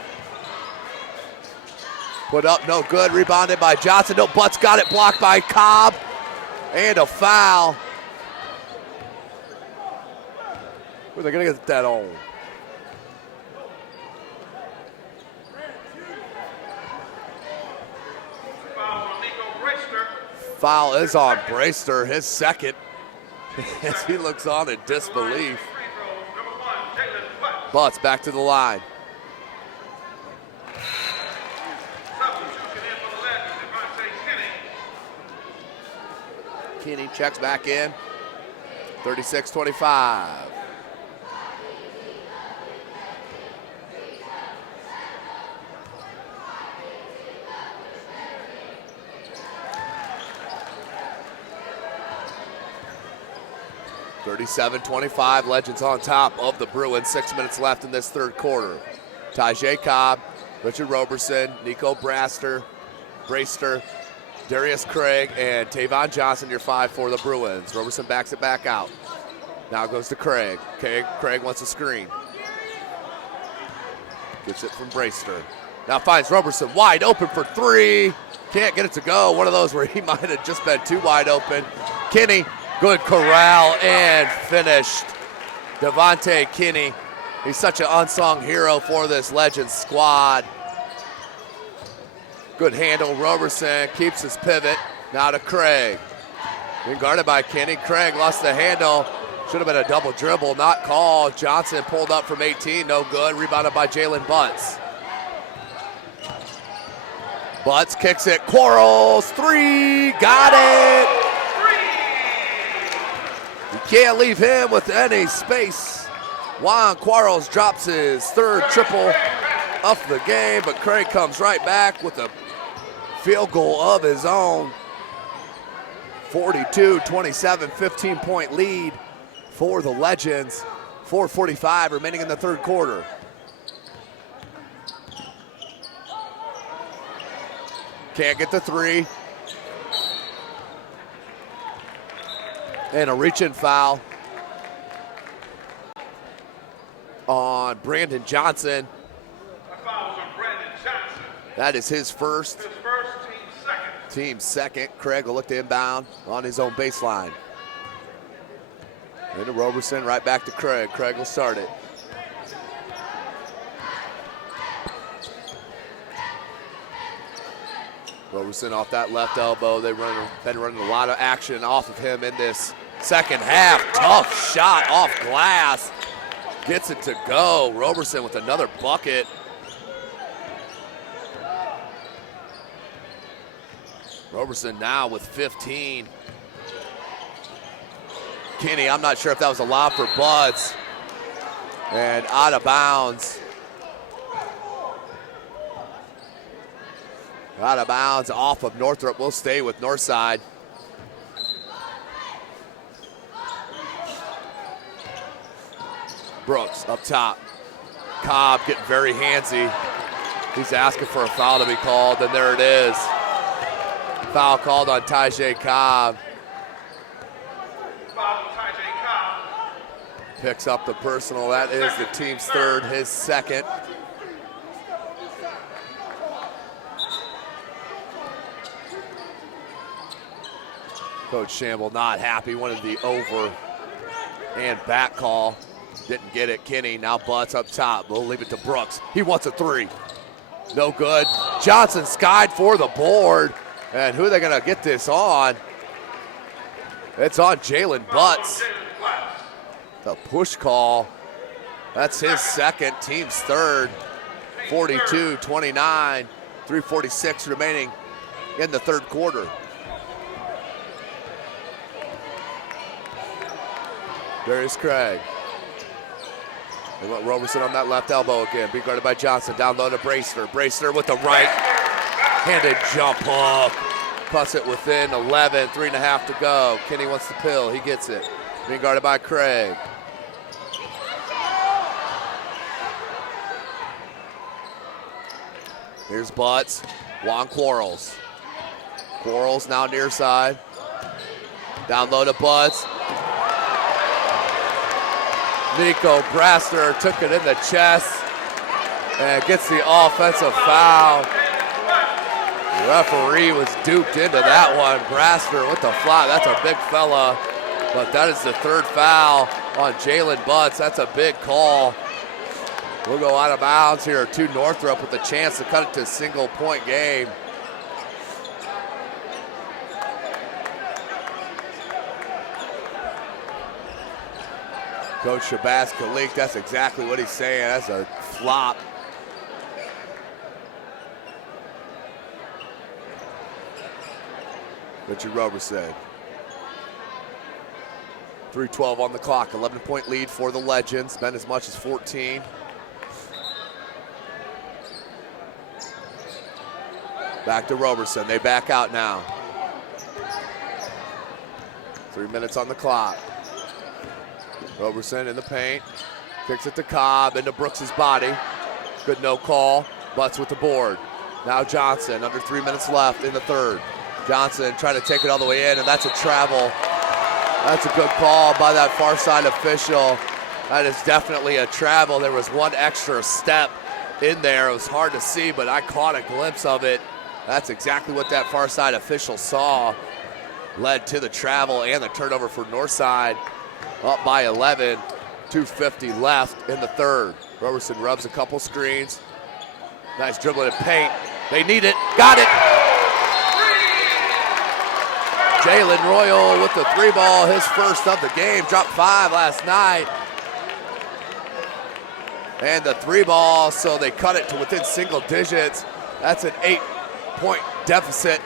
Put up, no good. Rebounded by Johnson. No, Butts got it blocked by Cobb. And a foul. Who are they going to get that on? Foul is on Brayster, his second, as he looks on in disbelief. Butts back to the line. Kinney checks back in. 36-25. Legends on top of the Bruins. 6 minutes left in this third quarter. Tajay Cobb, Richard Roberson, Nico Brayster, Darius Craig, and Tavon Johnson, your 5 for the Bruins. Roberson backs it back out. Now goes to Craig. Craig wants a screen. Gets it from Brayster. Now finds Roberson wide open for 3. Can't get it to go. One of those where he might have just been too wide open. Kinney, good corral and finished. Devontae Kinney, he's such an unsung hero for this Legends squad. Good handle, Roberson keeps his pivot. Now to Craig. Being guarded by Kinney. Craig lost the handle. Should have been a double dribble, not called. Johnson pulled up from 18, no good. Rebounded by Jalen Butts. Butts kicks it, Quarles, 3, got it! You can't leave him with any space. Juan Quarles drops his third triple of the game, but Craig comes right back with a field goal of his own. 42-27, 15-point lead for the Legends. 4:45 remaining in the third quarter. Can't get the 3. And a reach-in foul on Brandon Johnson. That is his first. Team second. Craig will look to inbound on his own baseline. Into Roberson, right back to Craig. Craig will start it. Roberson off that left elbow. They've been running a lot of action off of him in this second half. Tough shot off glass. Gets it to go. Roberson with another bucket. Roberson now with 15. Kinney, I'm not sure if that was a lob for Butts. And out of bounds. Out of bounds off of Northrop. We'll stay with Northside. Brooks up top. Cobb getting very handsy. He's asking for a foul to be called, and there it is. Foul called on Tajay Cobb. Picks up the personal. That is the team's third, his second. Coach Shamble not happy. Wanted the over and back call. Didn't get it. Kinney now Butts up top. We'll leave it to Brooks. He wants a 3. No good. Johnson skied for the board. And who are they going to get this on? It's on Jalen Butts. The push call. That's his second, team's third. 42-29. 3:46 remaining in the third quarter. Darius Craig. They want Roberson on that left elbow again. Being guarded by Johnson. Down low to Brayster. Brayster with the right-handed jump hook. Puts it within 11. 3.5 to go. Kinney wants the pill. He gets it. Being guarded by Craig. Here's Butts. Juan Quarles. Quarles now near side. Down low to Butts. Nico Brayster took it in the chest and gets the offensive foul. The referee was duped into that one. Braster with the fly. That's a big fella. But that is the third foul on Jalen Butts. That's a big call. We'll go out of bounds here to Northrop with a chance to cut it to a single-point game. Coach Shabazz Kalik, that's exactly what he's saying. That's a flop. Richard Roberson. 3:12 on the clock, 11-point lead for the Legends, been as much as 14. Back to Roberson, they back out now. 3 minutes on the clock. Roberson in the paint, kicks it to Cobb, into Brooks's body. Good no call, Butts with the board. Now Johnson, under 3 minutes left in the third. Johnson trying to take it all the way in, and that's a travel. That's a good call by that far side official. That is definitely a travel. There was one extra step in there. It was hard to see, but I caught a glimpse of it. That's exactly what that far side official saw. Led to the travel and the turnover for Northside. Up by 11, 2:50 left in the third. Roberson rubs a couple screens. Nice dribbling in paint. They need it, got it. Jalen Royal with the three ball, his first of the game. Dropped 5 last night. And the three ball, so they cut it to within single digits. That's an 8-point deficit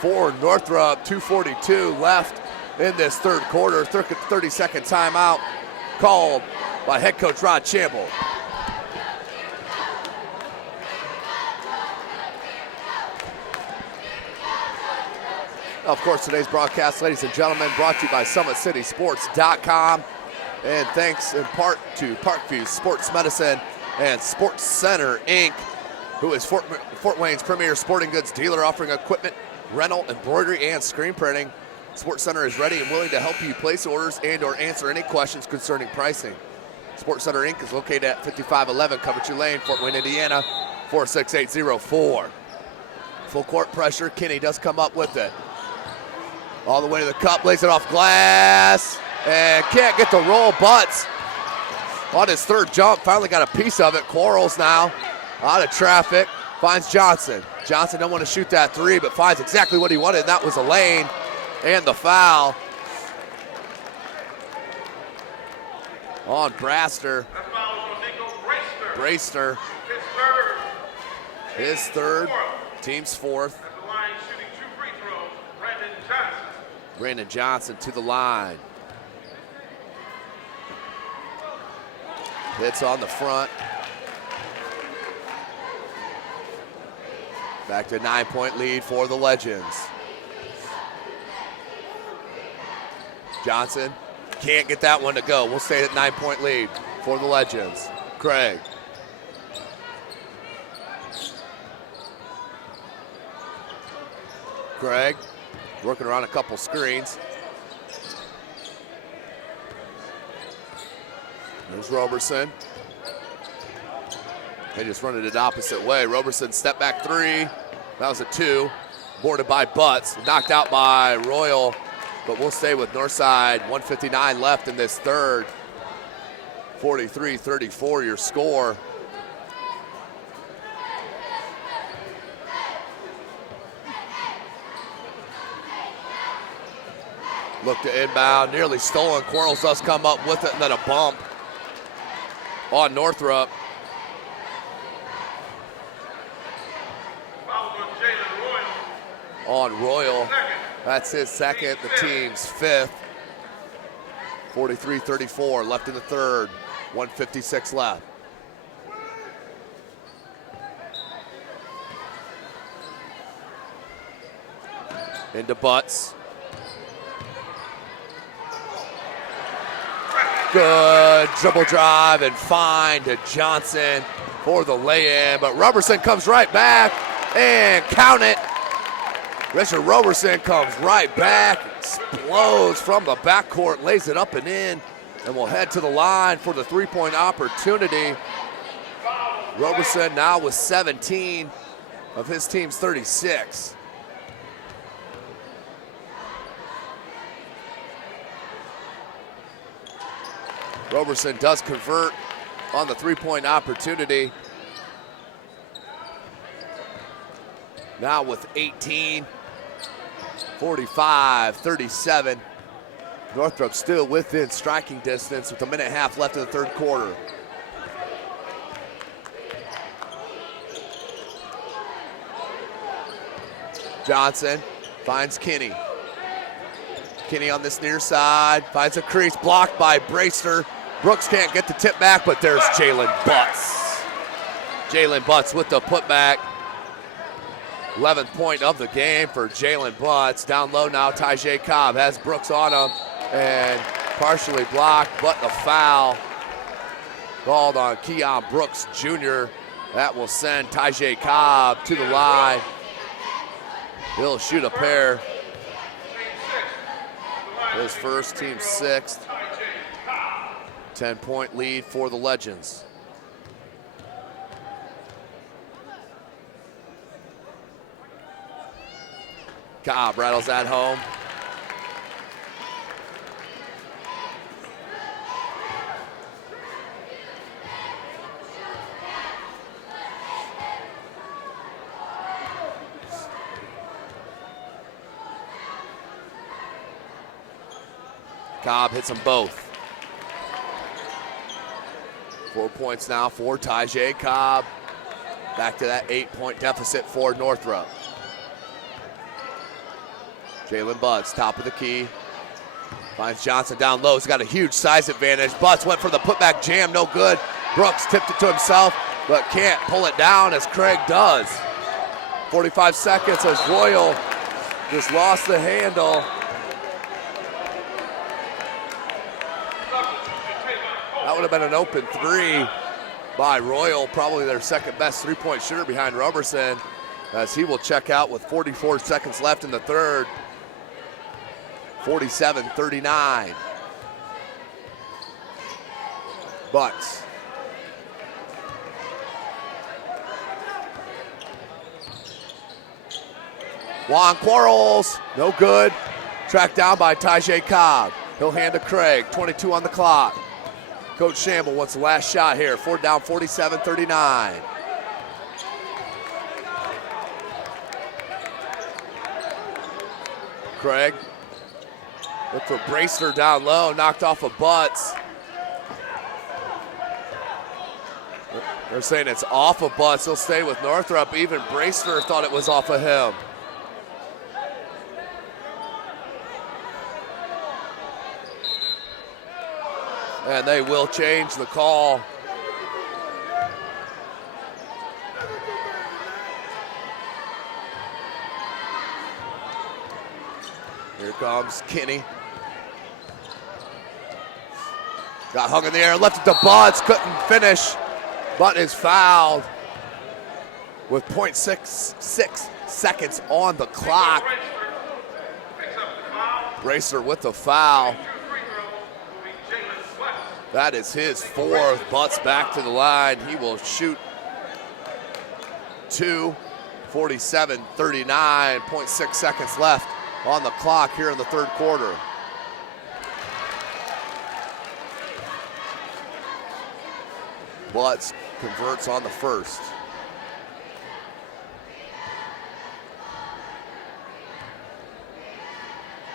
for Northrop. 2:42 left in this third quarter. 30-second timeout called by head coach Rod Chamble. Of course, today's broadcast, ladies and gentlemen, brought to you by SummitCitySports.com. And thanks in part to Parkview Sports Medicine and Sports Center, Inc., who is Fort Wayne's premier sporting goods dealer, offering equipment, rental, embroidery, and screen printing. Sports Center is ready and willing to help you place orders and or answer any questions concerning pricing. Sports Center, Inc. is located at 5511 Coventry Lane, Fort Wayne, Indiana, 46804. Full court pressure. Kinney does come up with it. All the way to the cup, lays it off glass, and can't get the roll. Butts on his third jump, finally got a piece of it. Quarles now out of traffic, finds Johnson. Johnson don't want to shoot that three, but finds exactly what he wanted, and that was a lane and the foul on Braster. Braster, his third, team's fourth. Brandon Johnson to the line. Hits on the front. Back to a 9-point lead for the Legends. Johnson can't get that one to go. We'll stay at 9-point lead for the Legends. Craig. Craig working around a couple screens. There's Roberson. They just run it an opposite way. Roberson step back three. That was a 2. Boarded by Butts. Knocked out by Royal. But we'll stay with Northside. 1:59 left in this third. 43-34 your score. Look to inbound, nearly stolen. Quarles does come up with it, and then a bump on Northrop. On Royal. That's his second, the team's fifth. 43-34 left in the third. 1:56 left. Into Butts. Good dribble drive and find to Johnson for the lay-in, but Roberson comes right back and count it. Richard Roberson comes right back, explodes from the backcourt, lays it up and in, and will head to the line for the three-point opportunity. Roberson now with 17. of his team's 36. Roberson does convert on the three-point opportunity. Now with 18, 45-37. Northrop still within striking distance with a minute and a half left in the third quarter. Johnson finds Kinney. Kinney on this near side, finds a crease, blocked by Bracer. Brooks can't get the tip back, but there's Jalen Butts. Jalen Butts with the putback. 11th point of the game for Jalen Butts. Down low now, Tyjae Cobb has Brooks on him and partially blocked, but the foul called on Keon Brooks Jr. That will send Tyjae Cobb to the line. He'll shoot a pair. His first, team sixth. 10-point lead for the Legends. Cobb rattles that home. Cobb hits them both. 4 points now for Tyjae Cobb. Back to that 8-point deficit for Northrop. Jalen Butts, top of the key. Finds Johnson down low. He's got a huge size advantage. Butts went for the putback jam, no good. Brooks tipped it to himself, but can't pull it down as Craig does. 45 seconds as Royal just lost the handle. That would have been an open three by Royal, probably their second best three-point shooter behind Roberson, as he will check out with 44 seconds left in the third. 47-39. Butts. Juan Quarles, no good. Tracked down by Tyjae Cobb. He'll hand to Craig, 22 on the clock. Coach Shamble wants the last shot here. 4 down, 47-39. Craig, look for Bracer down low, knocked off of Butts. They're saying it's off of Butts. He'll stay with Northrop. Even Bracer thought it was off of him. And they will change the call. Here comes Kinney. Got hung in the air, left it to Butts, couldn't finish. Button is fouled with 0.66 seconds on the clock. Bracer with the foul. That is his fourth. Butts back to the line. He will shoot two. 47-39, 0.6 seconds left on the clock here in the third quarter. Butts converts on the first.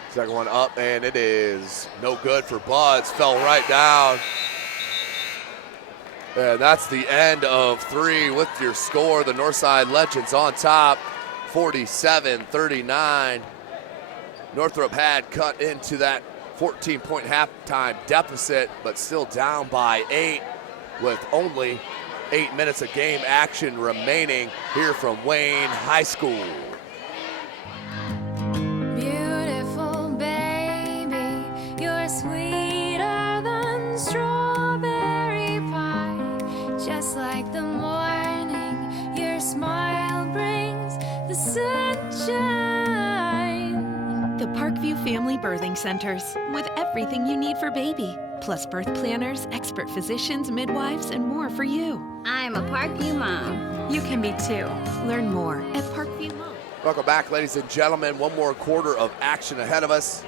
Second one up, and it is no good for Butts. Fell right down. And that's the end of three with your score. The Northside Legends on top, 47-39. Northrop had cut into that 14-point halftime deficit, but still down by 8 with only 8 minutes of game action remaining here from Wayne High School. Sweeter than strawberry pie, just like the morning your smile brings the sunshine. The Parkview Family Birthing Centers, with everything you need for baby. plus birth planners, expert physicians, midwives, and more for you. I'm a Parkview mom. You can be too. Learn more at Parkview Mall. Welcome back, ladies and gentlemen. One more quarter of action ahead of us.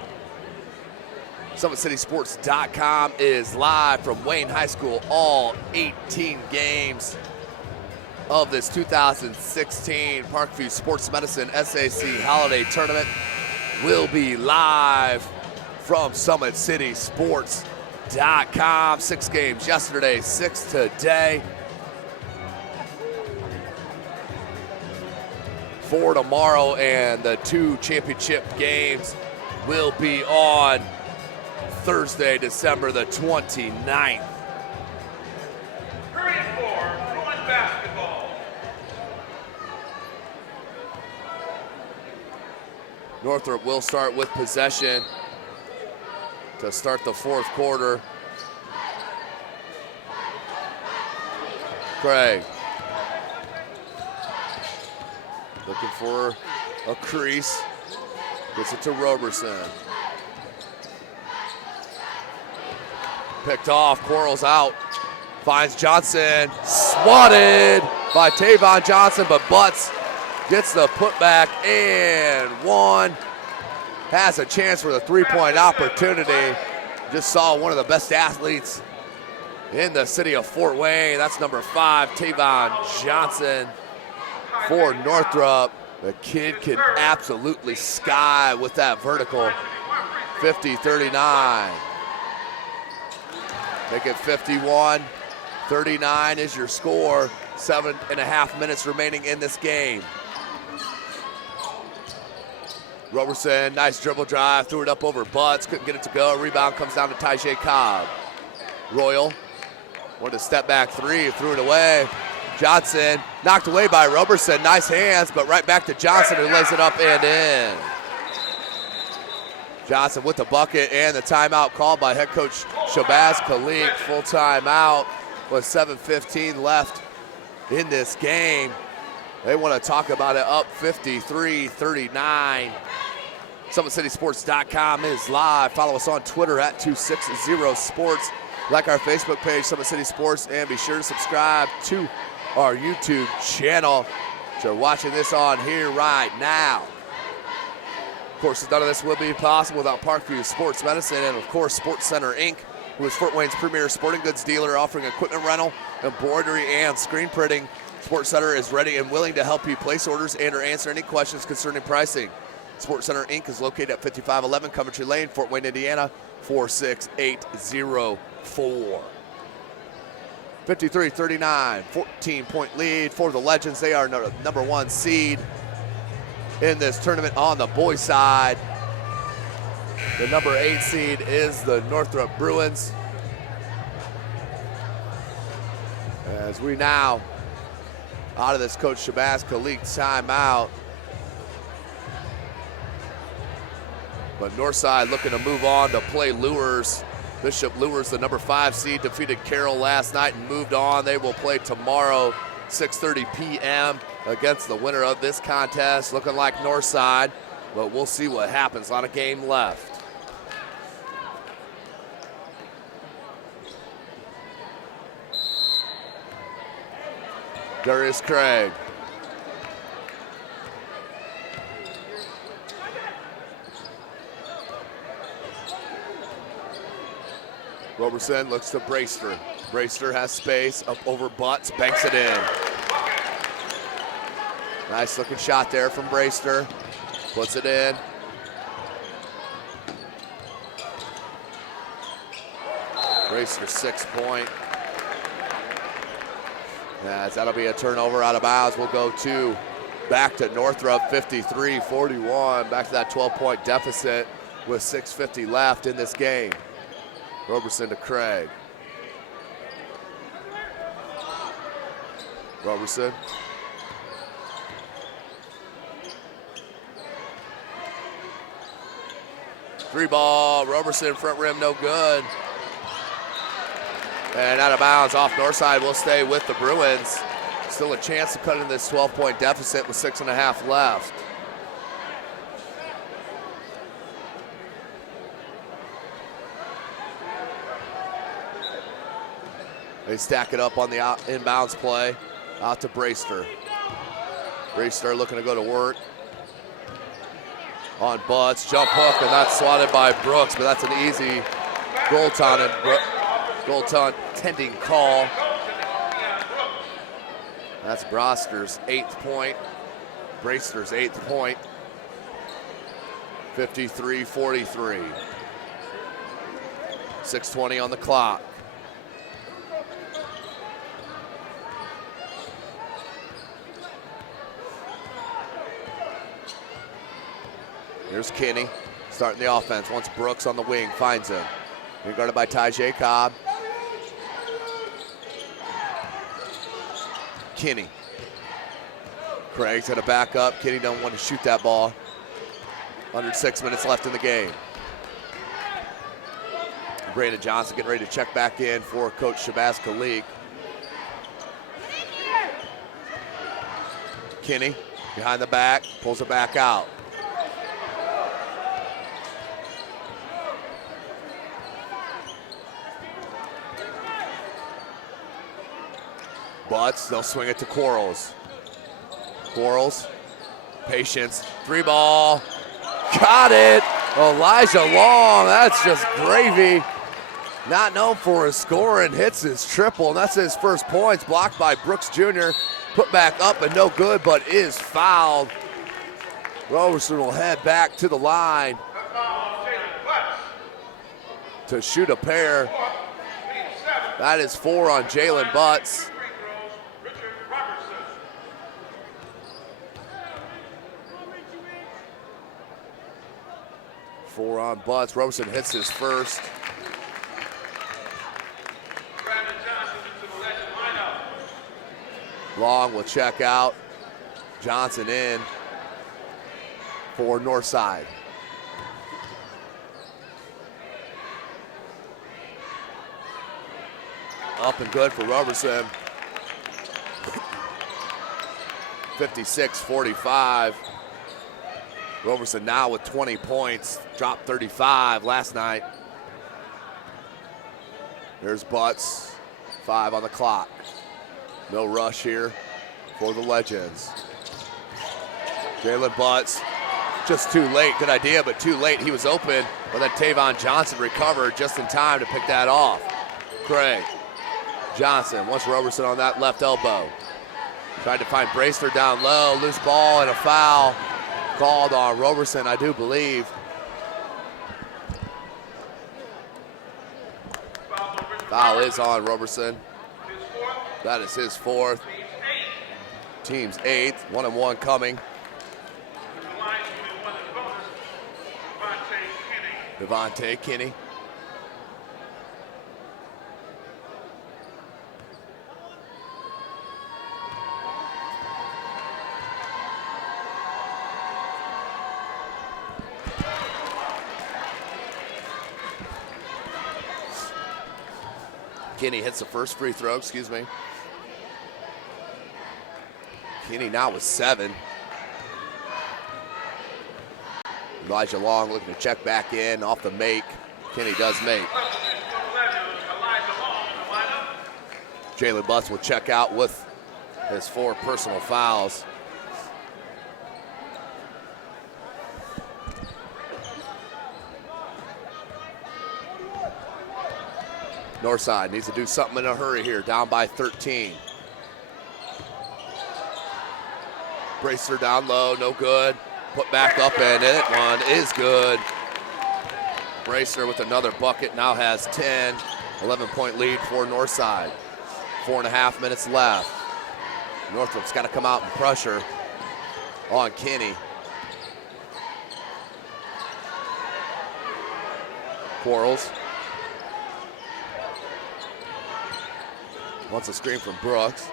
SummitCitySports.com is live from Wayne High School. All 18 games of this 2016 Parkview Sports Medicine SAC Holiday Tournament will be live from SummitCitySports.com. 6 games yesterday, 6 today. 4 tomorrow, and the 2 championship games will be on Thursday, December the 29th. Period 4, Bruin basketball. Northrop will start with possession to start the 4th quarter. Craig looking for a crease. Gets it to Roberson. Picked off, Quarles out. Finds Johnson. Swatted by Tavon Johnson, but Butts gets the putback and one. Has a chance for the 3-point opportunity. Just saw one of the best athletes in the city of Fort Wayne. That's number 5, Tavon Johnson for Northrop. The kid can absolutely sky with that vertical. 50-39. Make it 51-39 is your score. 7.5 minutes remaining in this game. Roberson, nice dribble drive, threw it up over Butts, couldn't get it to go. Rebound comes down to Tyjae Cobb. Royal wanted to step back 3, threw it away. Johnson knocked away by Roberson. Nice hands, but right back to Johnson, who lays it up and in. Johnson with the bucket and the timeout called by head coach Shabazz Khalik. Full timeout with 7:15 left in this game. They want to talk about it, up 53-39. SummitCitySports.com is live. Follow us on Twitter at 260sports. Like our Facebook page, Summit City Sports, and be sure to subscribe to our YouTube channel. So you're watching this on here right now. Of course, none of this would be possible without Parkview Sports Medicine and, of course, Sports Center, Inc., who is Fort Wayne's premier sporting goods dealer, offering equipment rental, embroidery, and screen printing. Sports Center is ready and willing to help you place orders and or answer any questions concerning pricing. Sports Center, Inc. is located at 5511 Coventry Lane, Fort Wayne, Indiana, 46804. 53-39, 14-point lead for the Legends. They are number 1 seed in this tournament on the boys' side. The number 8 seed is the Northrop Bruins. As we now out of this Coach Shabazz Khalik timeout. But Northside looking to move on to play Lures. Bishop Lures, the number 5 seed, defeated Carroll last night and moved on. They will play tomorrow, 6:30 p.m. against the winner of this contest. Looking like Northside, but we'll see what happens. A lot of game left. Darius Craig. Roberson looks to Brayster. Brayster has space, up over Butts, banks it in. Nice looking shot there from Brayster. Puts it in. Brayster 6-point. As that'll be a turnover out of bounds. We'll go back to Northrop, 53-41. Back to that 12-point deficit with 6:50 left in this game. Roberson to Craig. Roberson. Three ball, Roberson front rim, no good. And out of bounds off Northside, will stay with the Bruins. Still a chance to cut in this 12-point deficit with 6.5 left. They stack it up on the inbounds play. Out to Brayster. Brayster looking to go to work. On Butts, jump hook, and that's swatted by Brooks, but that's an easy goaltending call. That's Broster's 8th point. Brayster's 8th point. 53-43. 6:20 on the clock. Here's Kinney starting the offense. Once Brooks on the wing, finds him. Being guarded by Tajay Cobb. Kinney. Craig's gonna back up. Kinney don't want to shoot that ball. Under 6 minutes left in the game. Brandon Johnson getting ready to check back in for Coach Shabazz Khalik. Kinney behind the back, pulls it back out. Butts, they'll swing it to Quarles. Quarles, patience, 3-ball, got it. Elijah Long, that's just gravy. Not known for his scoring, hits his triple, and that's his first points. Blocked by Brooks Jr., put back up and no good, but is fouled. Roberson will head back to the line to shoot a pair. That is 4 on Jalen Butts. Four on Butts. Roberson hits his first. Long will check out. Johnson in for Northside. Up and good for Roberson. 56-45. Roberson now with 20 points, dropped 35 last night. There's Butts, 5 on the clock. No rush here for the Legends. Jalen Butts, just too late. Good idea, but too late. He was open, but then Tavon Johnson recovered just in time to pick that off. Craig Johnson wants Roberson on that left elbow. Tried to find Brayster down low, loose ball and a foul called on Roberson, I do believe. Foul is on Roberson. That is his 4th. Team's 8th, 1-1 coming. Devontae Kinney. Kinney hits the first free throw, excuse me. Kinney now with 7. Elijah Long looking to check back in off the make. Kinney does make. Jalen Butts will check out with his 4 personal fouls. Northside needs to do something in a hurry here, down by 13. Brayster down low, no good. Put back up and it one is good. Brayster with another bucket, now has 10. 11-point lead for Northside. 4.5 minutes left. Northrop's got to come out and pressure on Kinney. Quarles. Wants a screen from Brooks.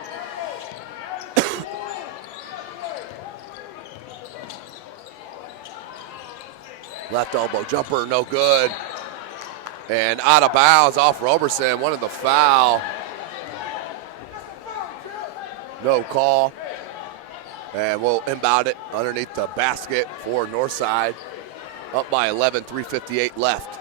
Left elbow jumper, no good. And out of bounds off Roberson, wanted the foul. No call. And we'll inbound it underneath the basket for Northside. Up by 11, 3:58 left.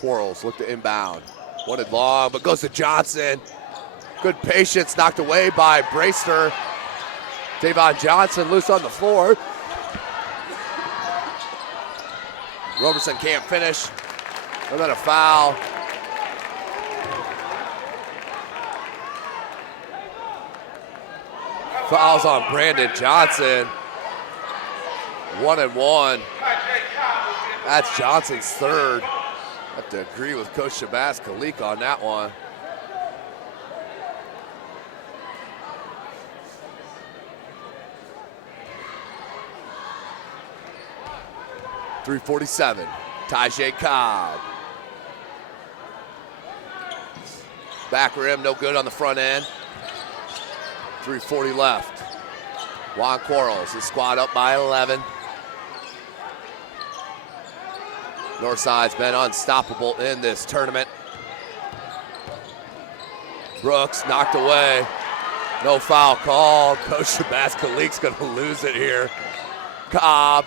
Quarles looked to inbound. Wanted long, but goes to Johnson. Good patience, knocked away by Brayster. Davon Johnson loose on the floor. Roberson can't finish. And then a foul. Fouls on Brandon Johnson. 1 and 1. That's Johnson's third. I have to agree with Coach Shabazz Khalik on that one. .347, Tajay Cobb. Back rim, no good on the front end. 3:40 left. Juan Quarles, his squad up by 11. Northside's been unstoppable in this tournament. Brooks knocked away. No foul call. Coach Shabazz Khalik's gonna lose it here. Cobb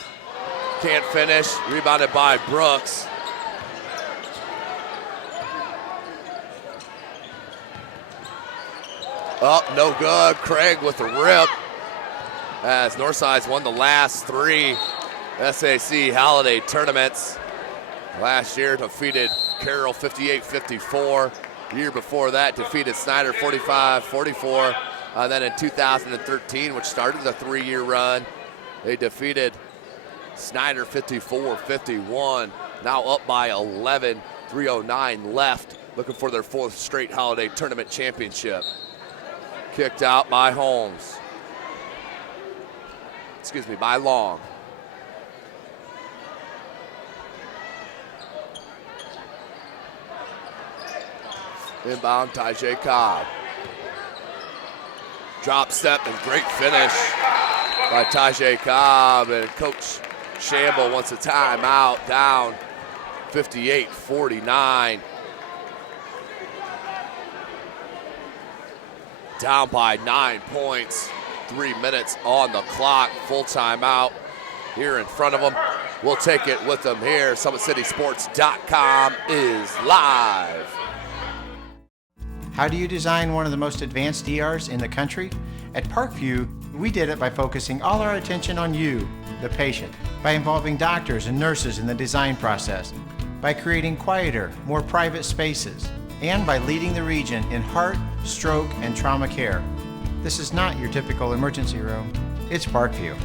can't finish. Rebounded by Brooks. Up, no good. Craig with the rip. As Northside's won the last 3 SAC Holiday tournaments. Last year defeated Carroll 58-54. The year before that defeated Snyder 45-44. Then in 2013, which started the 3-year run, they defeated Snyder 54-51. Now up by 11, 3:09 left, looking for their 4th straight Holiday Tournament championship. Kicked out by Holmes. Excuse me, by Long. Inbound, Tajay Cobb. Drop step and great finish by Tajay Cobb. And Coach Shamble wants a timeout, down 58-49. Down by 9 points. 3 minutes on the clock. Full timeout here in front of them. We'll take it with them here. SummitCitySports.com is live. How do you design one of the most advanced ERs in the country? At Parkview, we did it by focusing all our attention on you, the patient, by involving doctors and nurses in the design process, by creating quieter, more private spaces, and by leading the region in heart, stroke, and trauma care. This is not your typical emergency room. It's Parkview.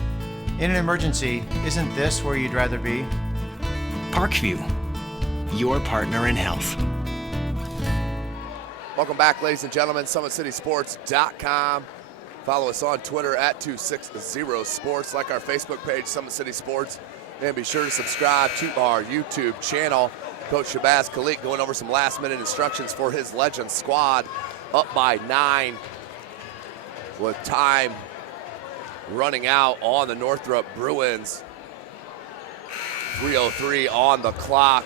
In an emergency, isn't this where you'd rather be? Parkview, your partner in health. Welcome back, ladies and gentlemen. SummitCitySports.com. Follow us on Twitter at 260sports. Like our Facebook page, Summit City Sports. And be sure to subscribe to our YouTube channel. Coach Shabazz Khalik going over some last-minute instructions for his Legend squad. Up by 9 with time running out on the Northrop Bruins. 3:03 on the clock.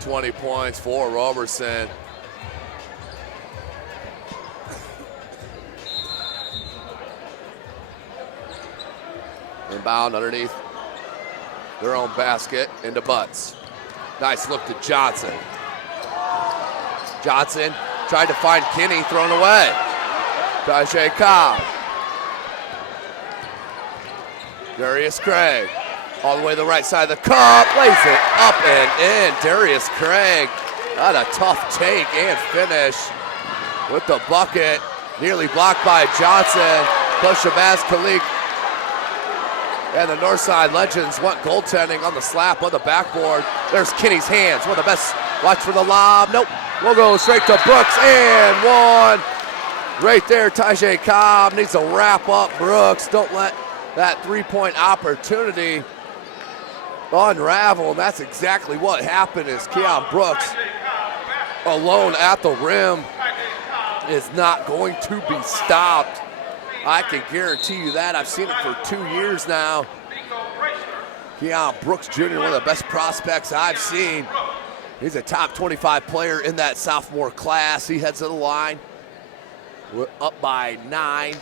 20 points for Roberson. Inbound underneath their own basket into Butts. Nice look to Johnson. Johnson tried to find Kinney, thrown away. Tajay Cobb. Darius Craig. All the way to the right side of the cup, lays it up and in. Darius Craig had a tough take and finish with the bucket. Nearly blocked by Johnson. Coach Shabazz Khalik and the Northside Legends want goaltending on the slap on the backboard. There's Kinney's hands, one of the best. Watch for the lob. Nope. We'll go straight to Brooks and one. Right there, Tajay Cobb needs to wrap up Brooks. Don't let that three-point opportunity unravel, and that's exactly what happened. Is Keon Brooks alone at the rim is not going to be stopped. I can guarantee you that. I've seen it for 2 years now. Keon Brooks Jr., one of the best prospects I've seen. He's a top 25 player in that sophomore class. He heads to the line. We're up by 9.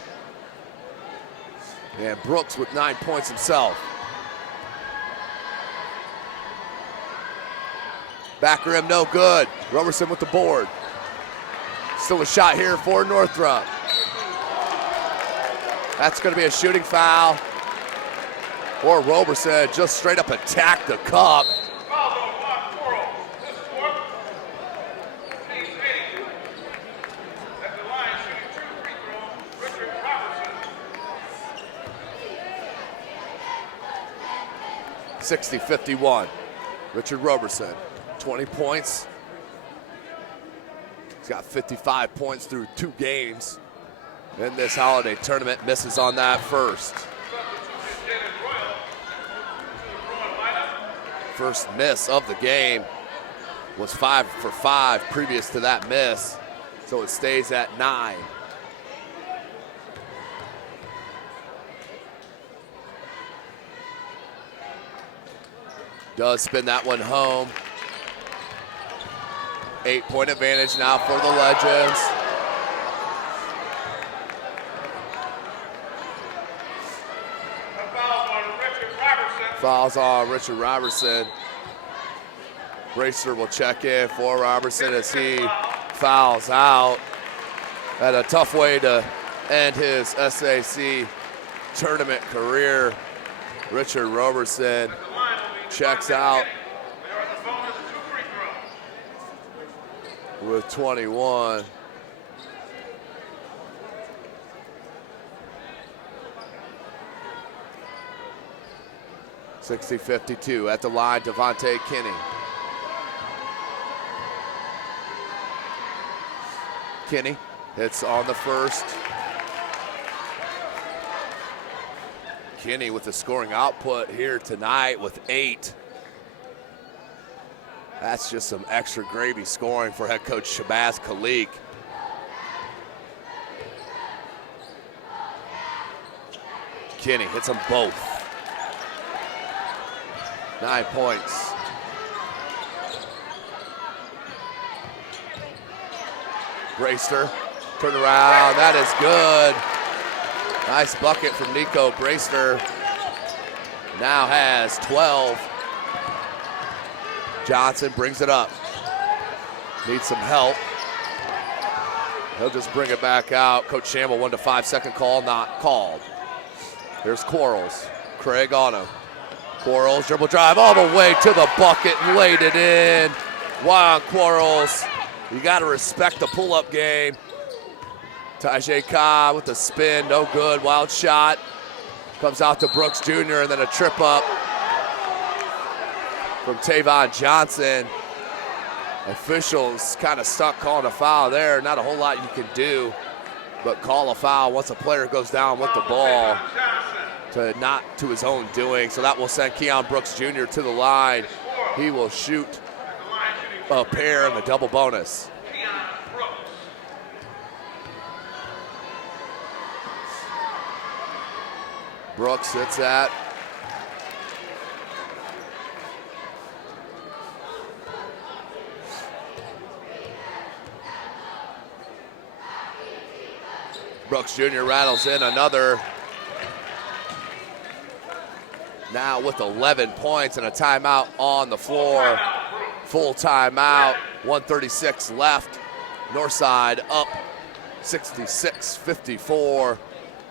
And Brooks with 9 points himself. Back rim, no good. Roberson with the board. Still a shot here for Northrop. That's going to be a shooting foul. Or Roberson just straight up attacked the cup. Foul on Juan Toro. This is fourth. Team 80. At the line, shooting 2 free throws, Richard Robertson. 60-51. Richard Roberson, 20 points. He's got 55 points through 2 games in this holiday tournament. Misses on that first. First miss of the game was 5 for 5 previous to that miss, so it stays at 9. Does spin that one home. 8-point advantage now for the Legends. Fouls on Richard Robertson. Bracer will check in for Robertson as he fouls out. Had a tough way to end his SAC tournament career. Richard Robertson checks out with 21. (60-52) at the line, Devontae Kinney. Kinney hits on the first. Kinney with the scoring output here tonight with 8. That's just some extra gravy scoring for head coach Shabazz Khalik. Kinney hits them both. 9 points. Brayster, turn around, that is good. Nice bucket from Nico Brayster. Now has 12. Johnson brings it up. Needs some help. He'll just bring it back out. Coach Shamble 1 to 5 second call, not called. Here's Quarles. Craig on him. Quarles, dribble drive all the way to the bucket and laid it in. Juan Quarles. You got to respect the pull-up game. Tajay Ka with the spin, no good. Wild shot. Comes out to Brooks Jr. and then a trip up from Tavon Johnson. Officials kind of stuck calling a foul there. Not a whole lot you can do, but call a foul once a player goes down with the ball. Not to his own doing. So that will send Keon Brooks Jr. to the line. He will shoot a pair in the double bonus. Brooks sits at Brooks Jr. rattles in another. Now with 11 points and a timeout on the floor. Full timeout, 1:36 left. Northside up 66-54.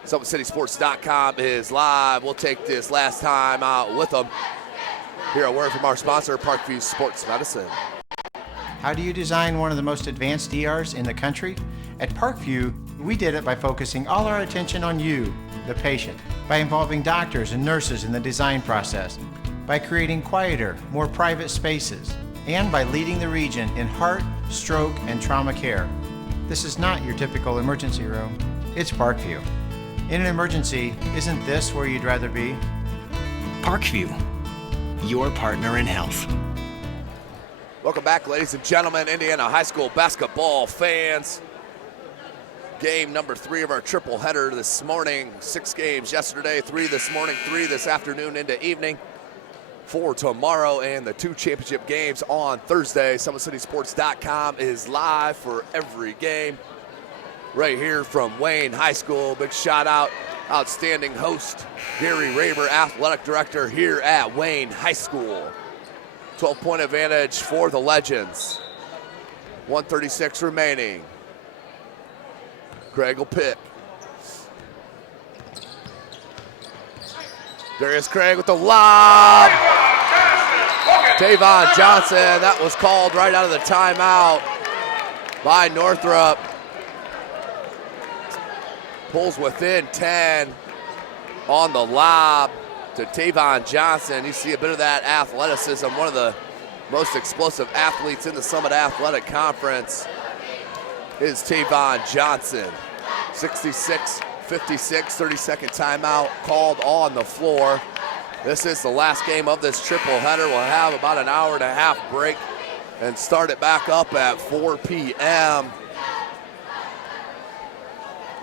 SummitCitySports.com is live. We'll take this last time out with them. Here, a word from our sponsor, Parkview Sports Medicine. How do you design one of the most advanced ERs in the country? At Parkview, we did it by focusing all our attention on you, the patient, by involving doctors and nurses in the design process, by creating quieter, more private spaces, and by leading the region in heart, stroke, and trauma care. This is not your typical emergency room. It's Parkview. In an emergency, isn't this where you'd rather be? Parkview, your partner in health. Welcome back, ladies and gentlemen, Indiana high school basketball fans. Game number 3 of our triple header this morning. 6 games yesterday, 3 this morning, 3 this afternoon into evening. 4 tomorrow, and the 2 championship games on Thursday. SummitCitySports.com is live for every game. Right here from Wayne High School. Big shout out, outstanding host, Gary Raver, athletic director here at Wayne High School. 12-point advantage for the Legends. 1:36 remaining. Craig will pick. Darius Craig with the lob. Tavon Johnson, that was called right out of the timeout by Northrop. Pulls within 10 on the lob to Tavon Johnson. You see a bit of that athleticism, one of the most explosive athletes in the Summit Athletic Conference is Tavon Johnson. 66-56, 30-second timeout called on the floor. This is the last game of this triple header. We'll have about an hour and a half break and start it back up at 4 p.m.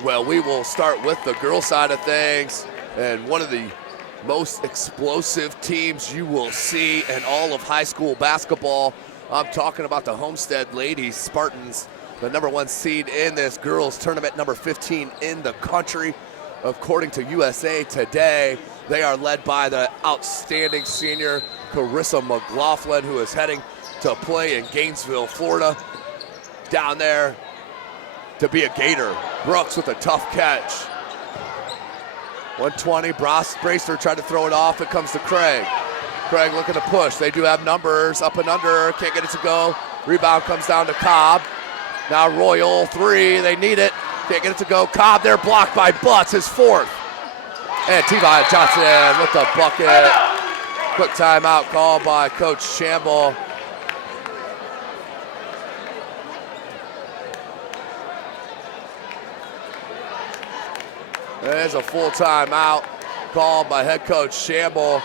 Well, we will start with the girls' side of things, and one of the most explosive teams you will see in all of high school basketball. I'm talking about the Homestead Ladies Spartans, the #1 seed in this girls tournament, number 15 in the country, according to USA Today. They are led by the outstanding senior Carissa McLaughlin, who is heading to play in Gainesville, Florida, down there to be a Gator. Brooks with a tough catch. 120, Bracer tried to throw it off. It comes to Craig. Craig looking to push. They do have numbers, up and under, can't get it to go. Rebound comes down to Cobb. Now Royal, 3, they need it. Can't get it to go. Cobb there, blocked by Butts, his 4th. And Tavon Johnson with the bucket. Quick timeout called by Coach Shamble. There's a full timeout called by head coach Shamble.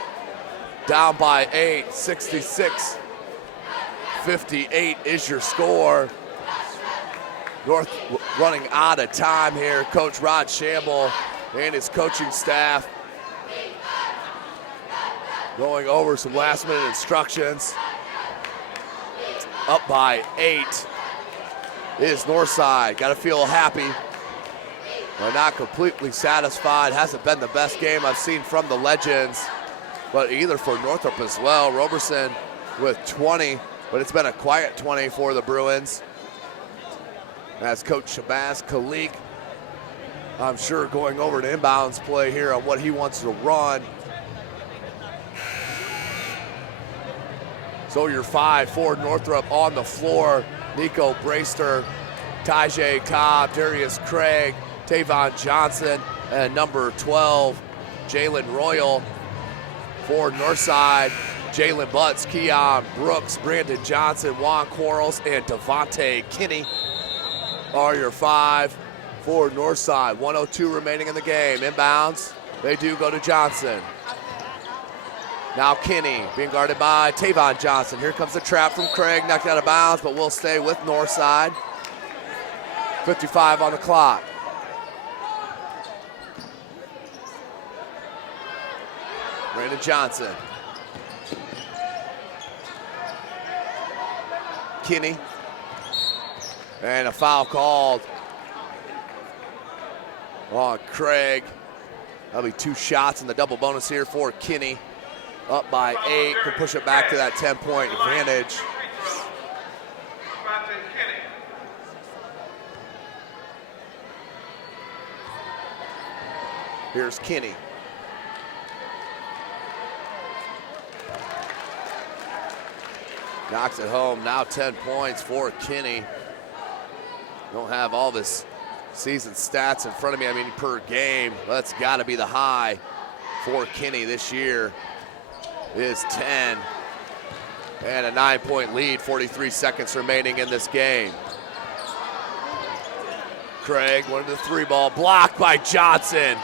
Down by 8, 66-58 is your score. North running out of time here. Coach Rod Shamble and his coaching staff going over some last minute instructions. Up by 8 is Northside. Got to feel happy. They're not completely satisfied. Hasn't been the best game I've seen from the Legends, but either for Northrop as well. Roberson with 20, but it's been a quiet 20 for the Bruins. As Coach Shabazz Khalik, I'm sure, going over to inbounds play here on what he wants to run. So your 5 for Northrop on the floor. Nico Braster, Tajay Cobb, Darius Craig, Tavon Johnson, and number 12, Jalen Royal. For Northside, Jalen Butts, Keon Brooks, Brandon Johnson, Juan Quarles, and Devontae Kinney are your 5 for Northside. 1:02 remaining in the game. Inbounds, they do go to Johnson. Now Kinney being guarded by Tavon Johnson. Here comes the trap from Craig, knocked out of bounds, but will stay with Northside. 55 on the clock. Brandon Johnson. Kinney. And a foul called on Craig. That'll be 2 shots in the double bonus here for Kinney. Up by 8, can push it back to that 10-point advantage. Here's Kinney. Knocks it home, now 10 points for Kinney. Don't have all this season stats in front of me, I mean per game. That's gotta be the high for Kinney this year is 10. And a 9-point lead, 43 seconds remaining in this game. Craig wanted the 3 ball, blocked by Johnson.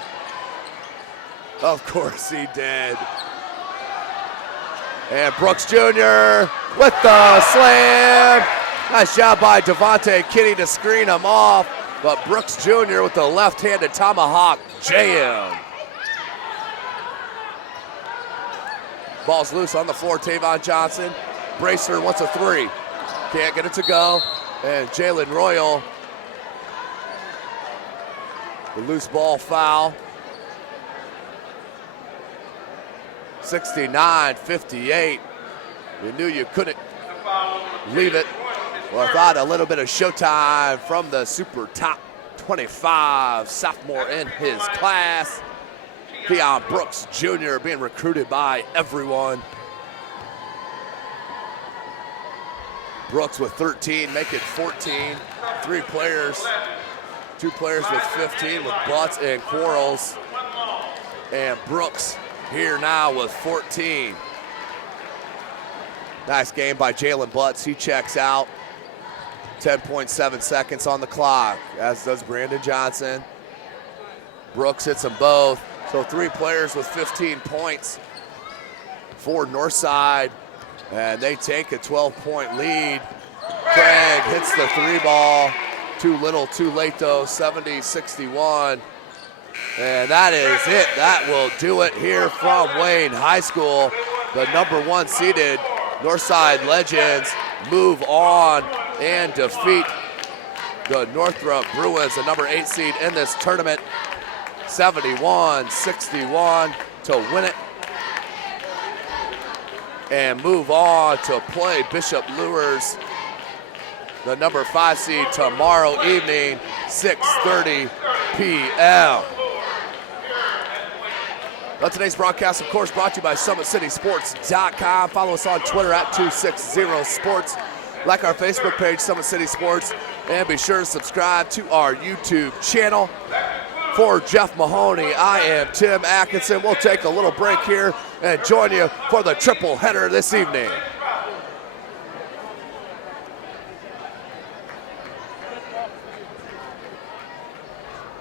Of course he did. And Brooks Jr. with the slam. Nice job by Devontae Kinney to screen him off, but Brooks Jr. with the left-handed tomahawk jam. Ball's loose on the floor, Tavon Johnson. Bracer wants a 3. Can't get it to go. And Jalen Royal, the loose ball foul. 69-58. You knew you couldn't leave it without a little bit of showtime from the super top 25 sophomore in his class. Keon Brooks Jr. being recruited by everyone. Brooks with 13, make it 14. 3 players, 2 players with 15 with Butts and Quarles. And Brooks here now with 14. Nice game by Jalen Butts. He checks out. 10.7 seconds on the clock, as does Brandon Johnson. Brooks hits them both. So 3 players with 15 points for Northside, and they take a 12-point lead. Craig hits the 3 ball. Too little, too late though, 70-61. And that is it. That will do it here from Wayne High School. The number 1 seeded Northside Legends move on and defeat the Northrop Bruins, the number 8 seed in this tournament, 71-61 to win it and move on to play Bishop Luers, the number 5 seed, tomorrow evening, 6:30 p.m. Well, today's broadcast, of course, brought to you by SummitCitySports.com. Follow us on Twitter at 260sports. Like our Facebook page, Summit City Sports, and be sure to subscribe to our YouTube channel. For Jeff Mahoney, I am Tim Atkinson. We'll take a little break here and join you for the triple header this evening.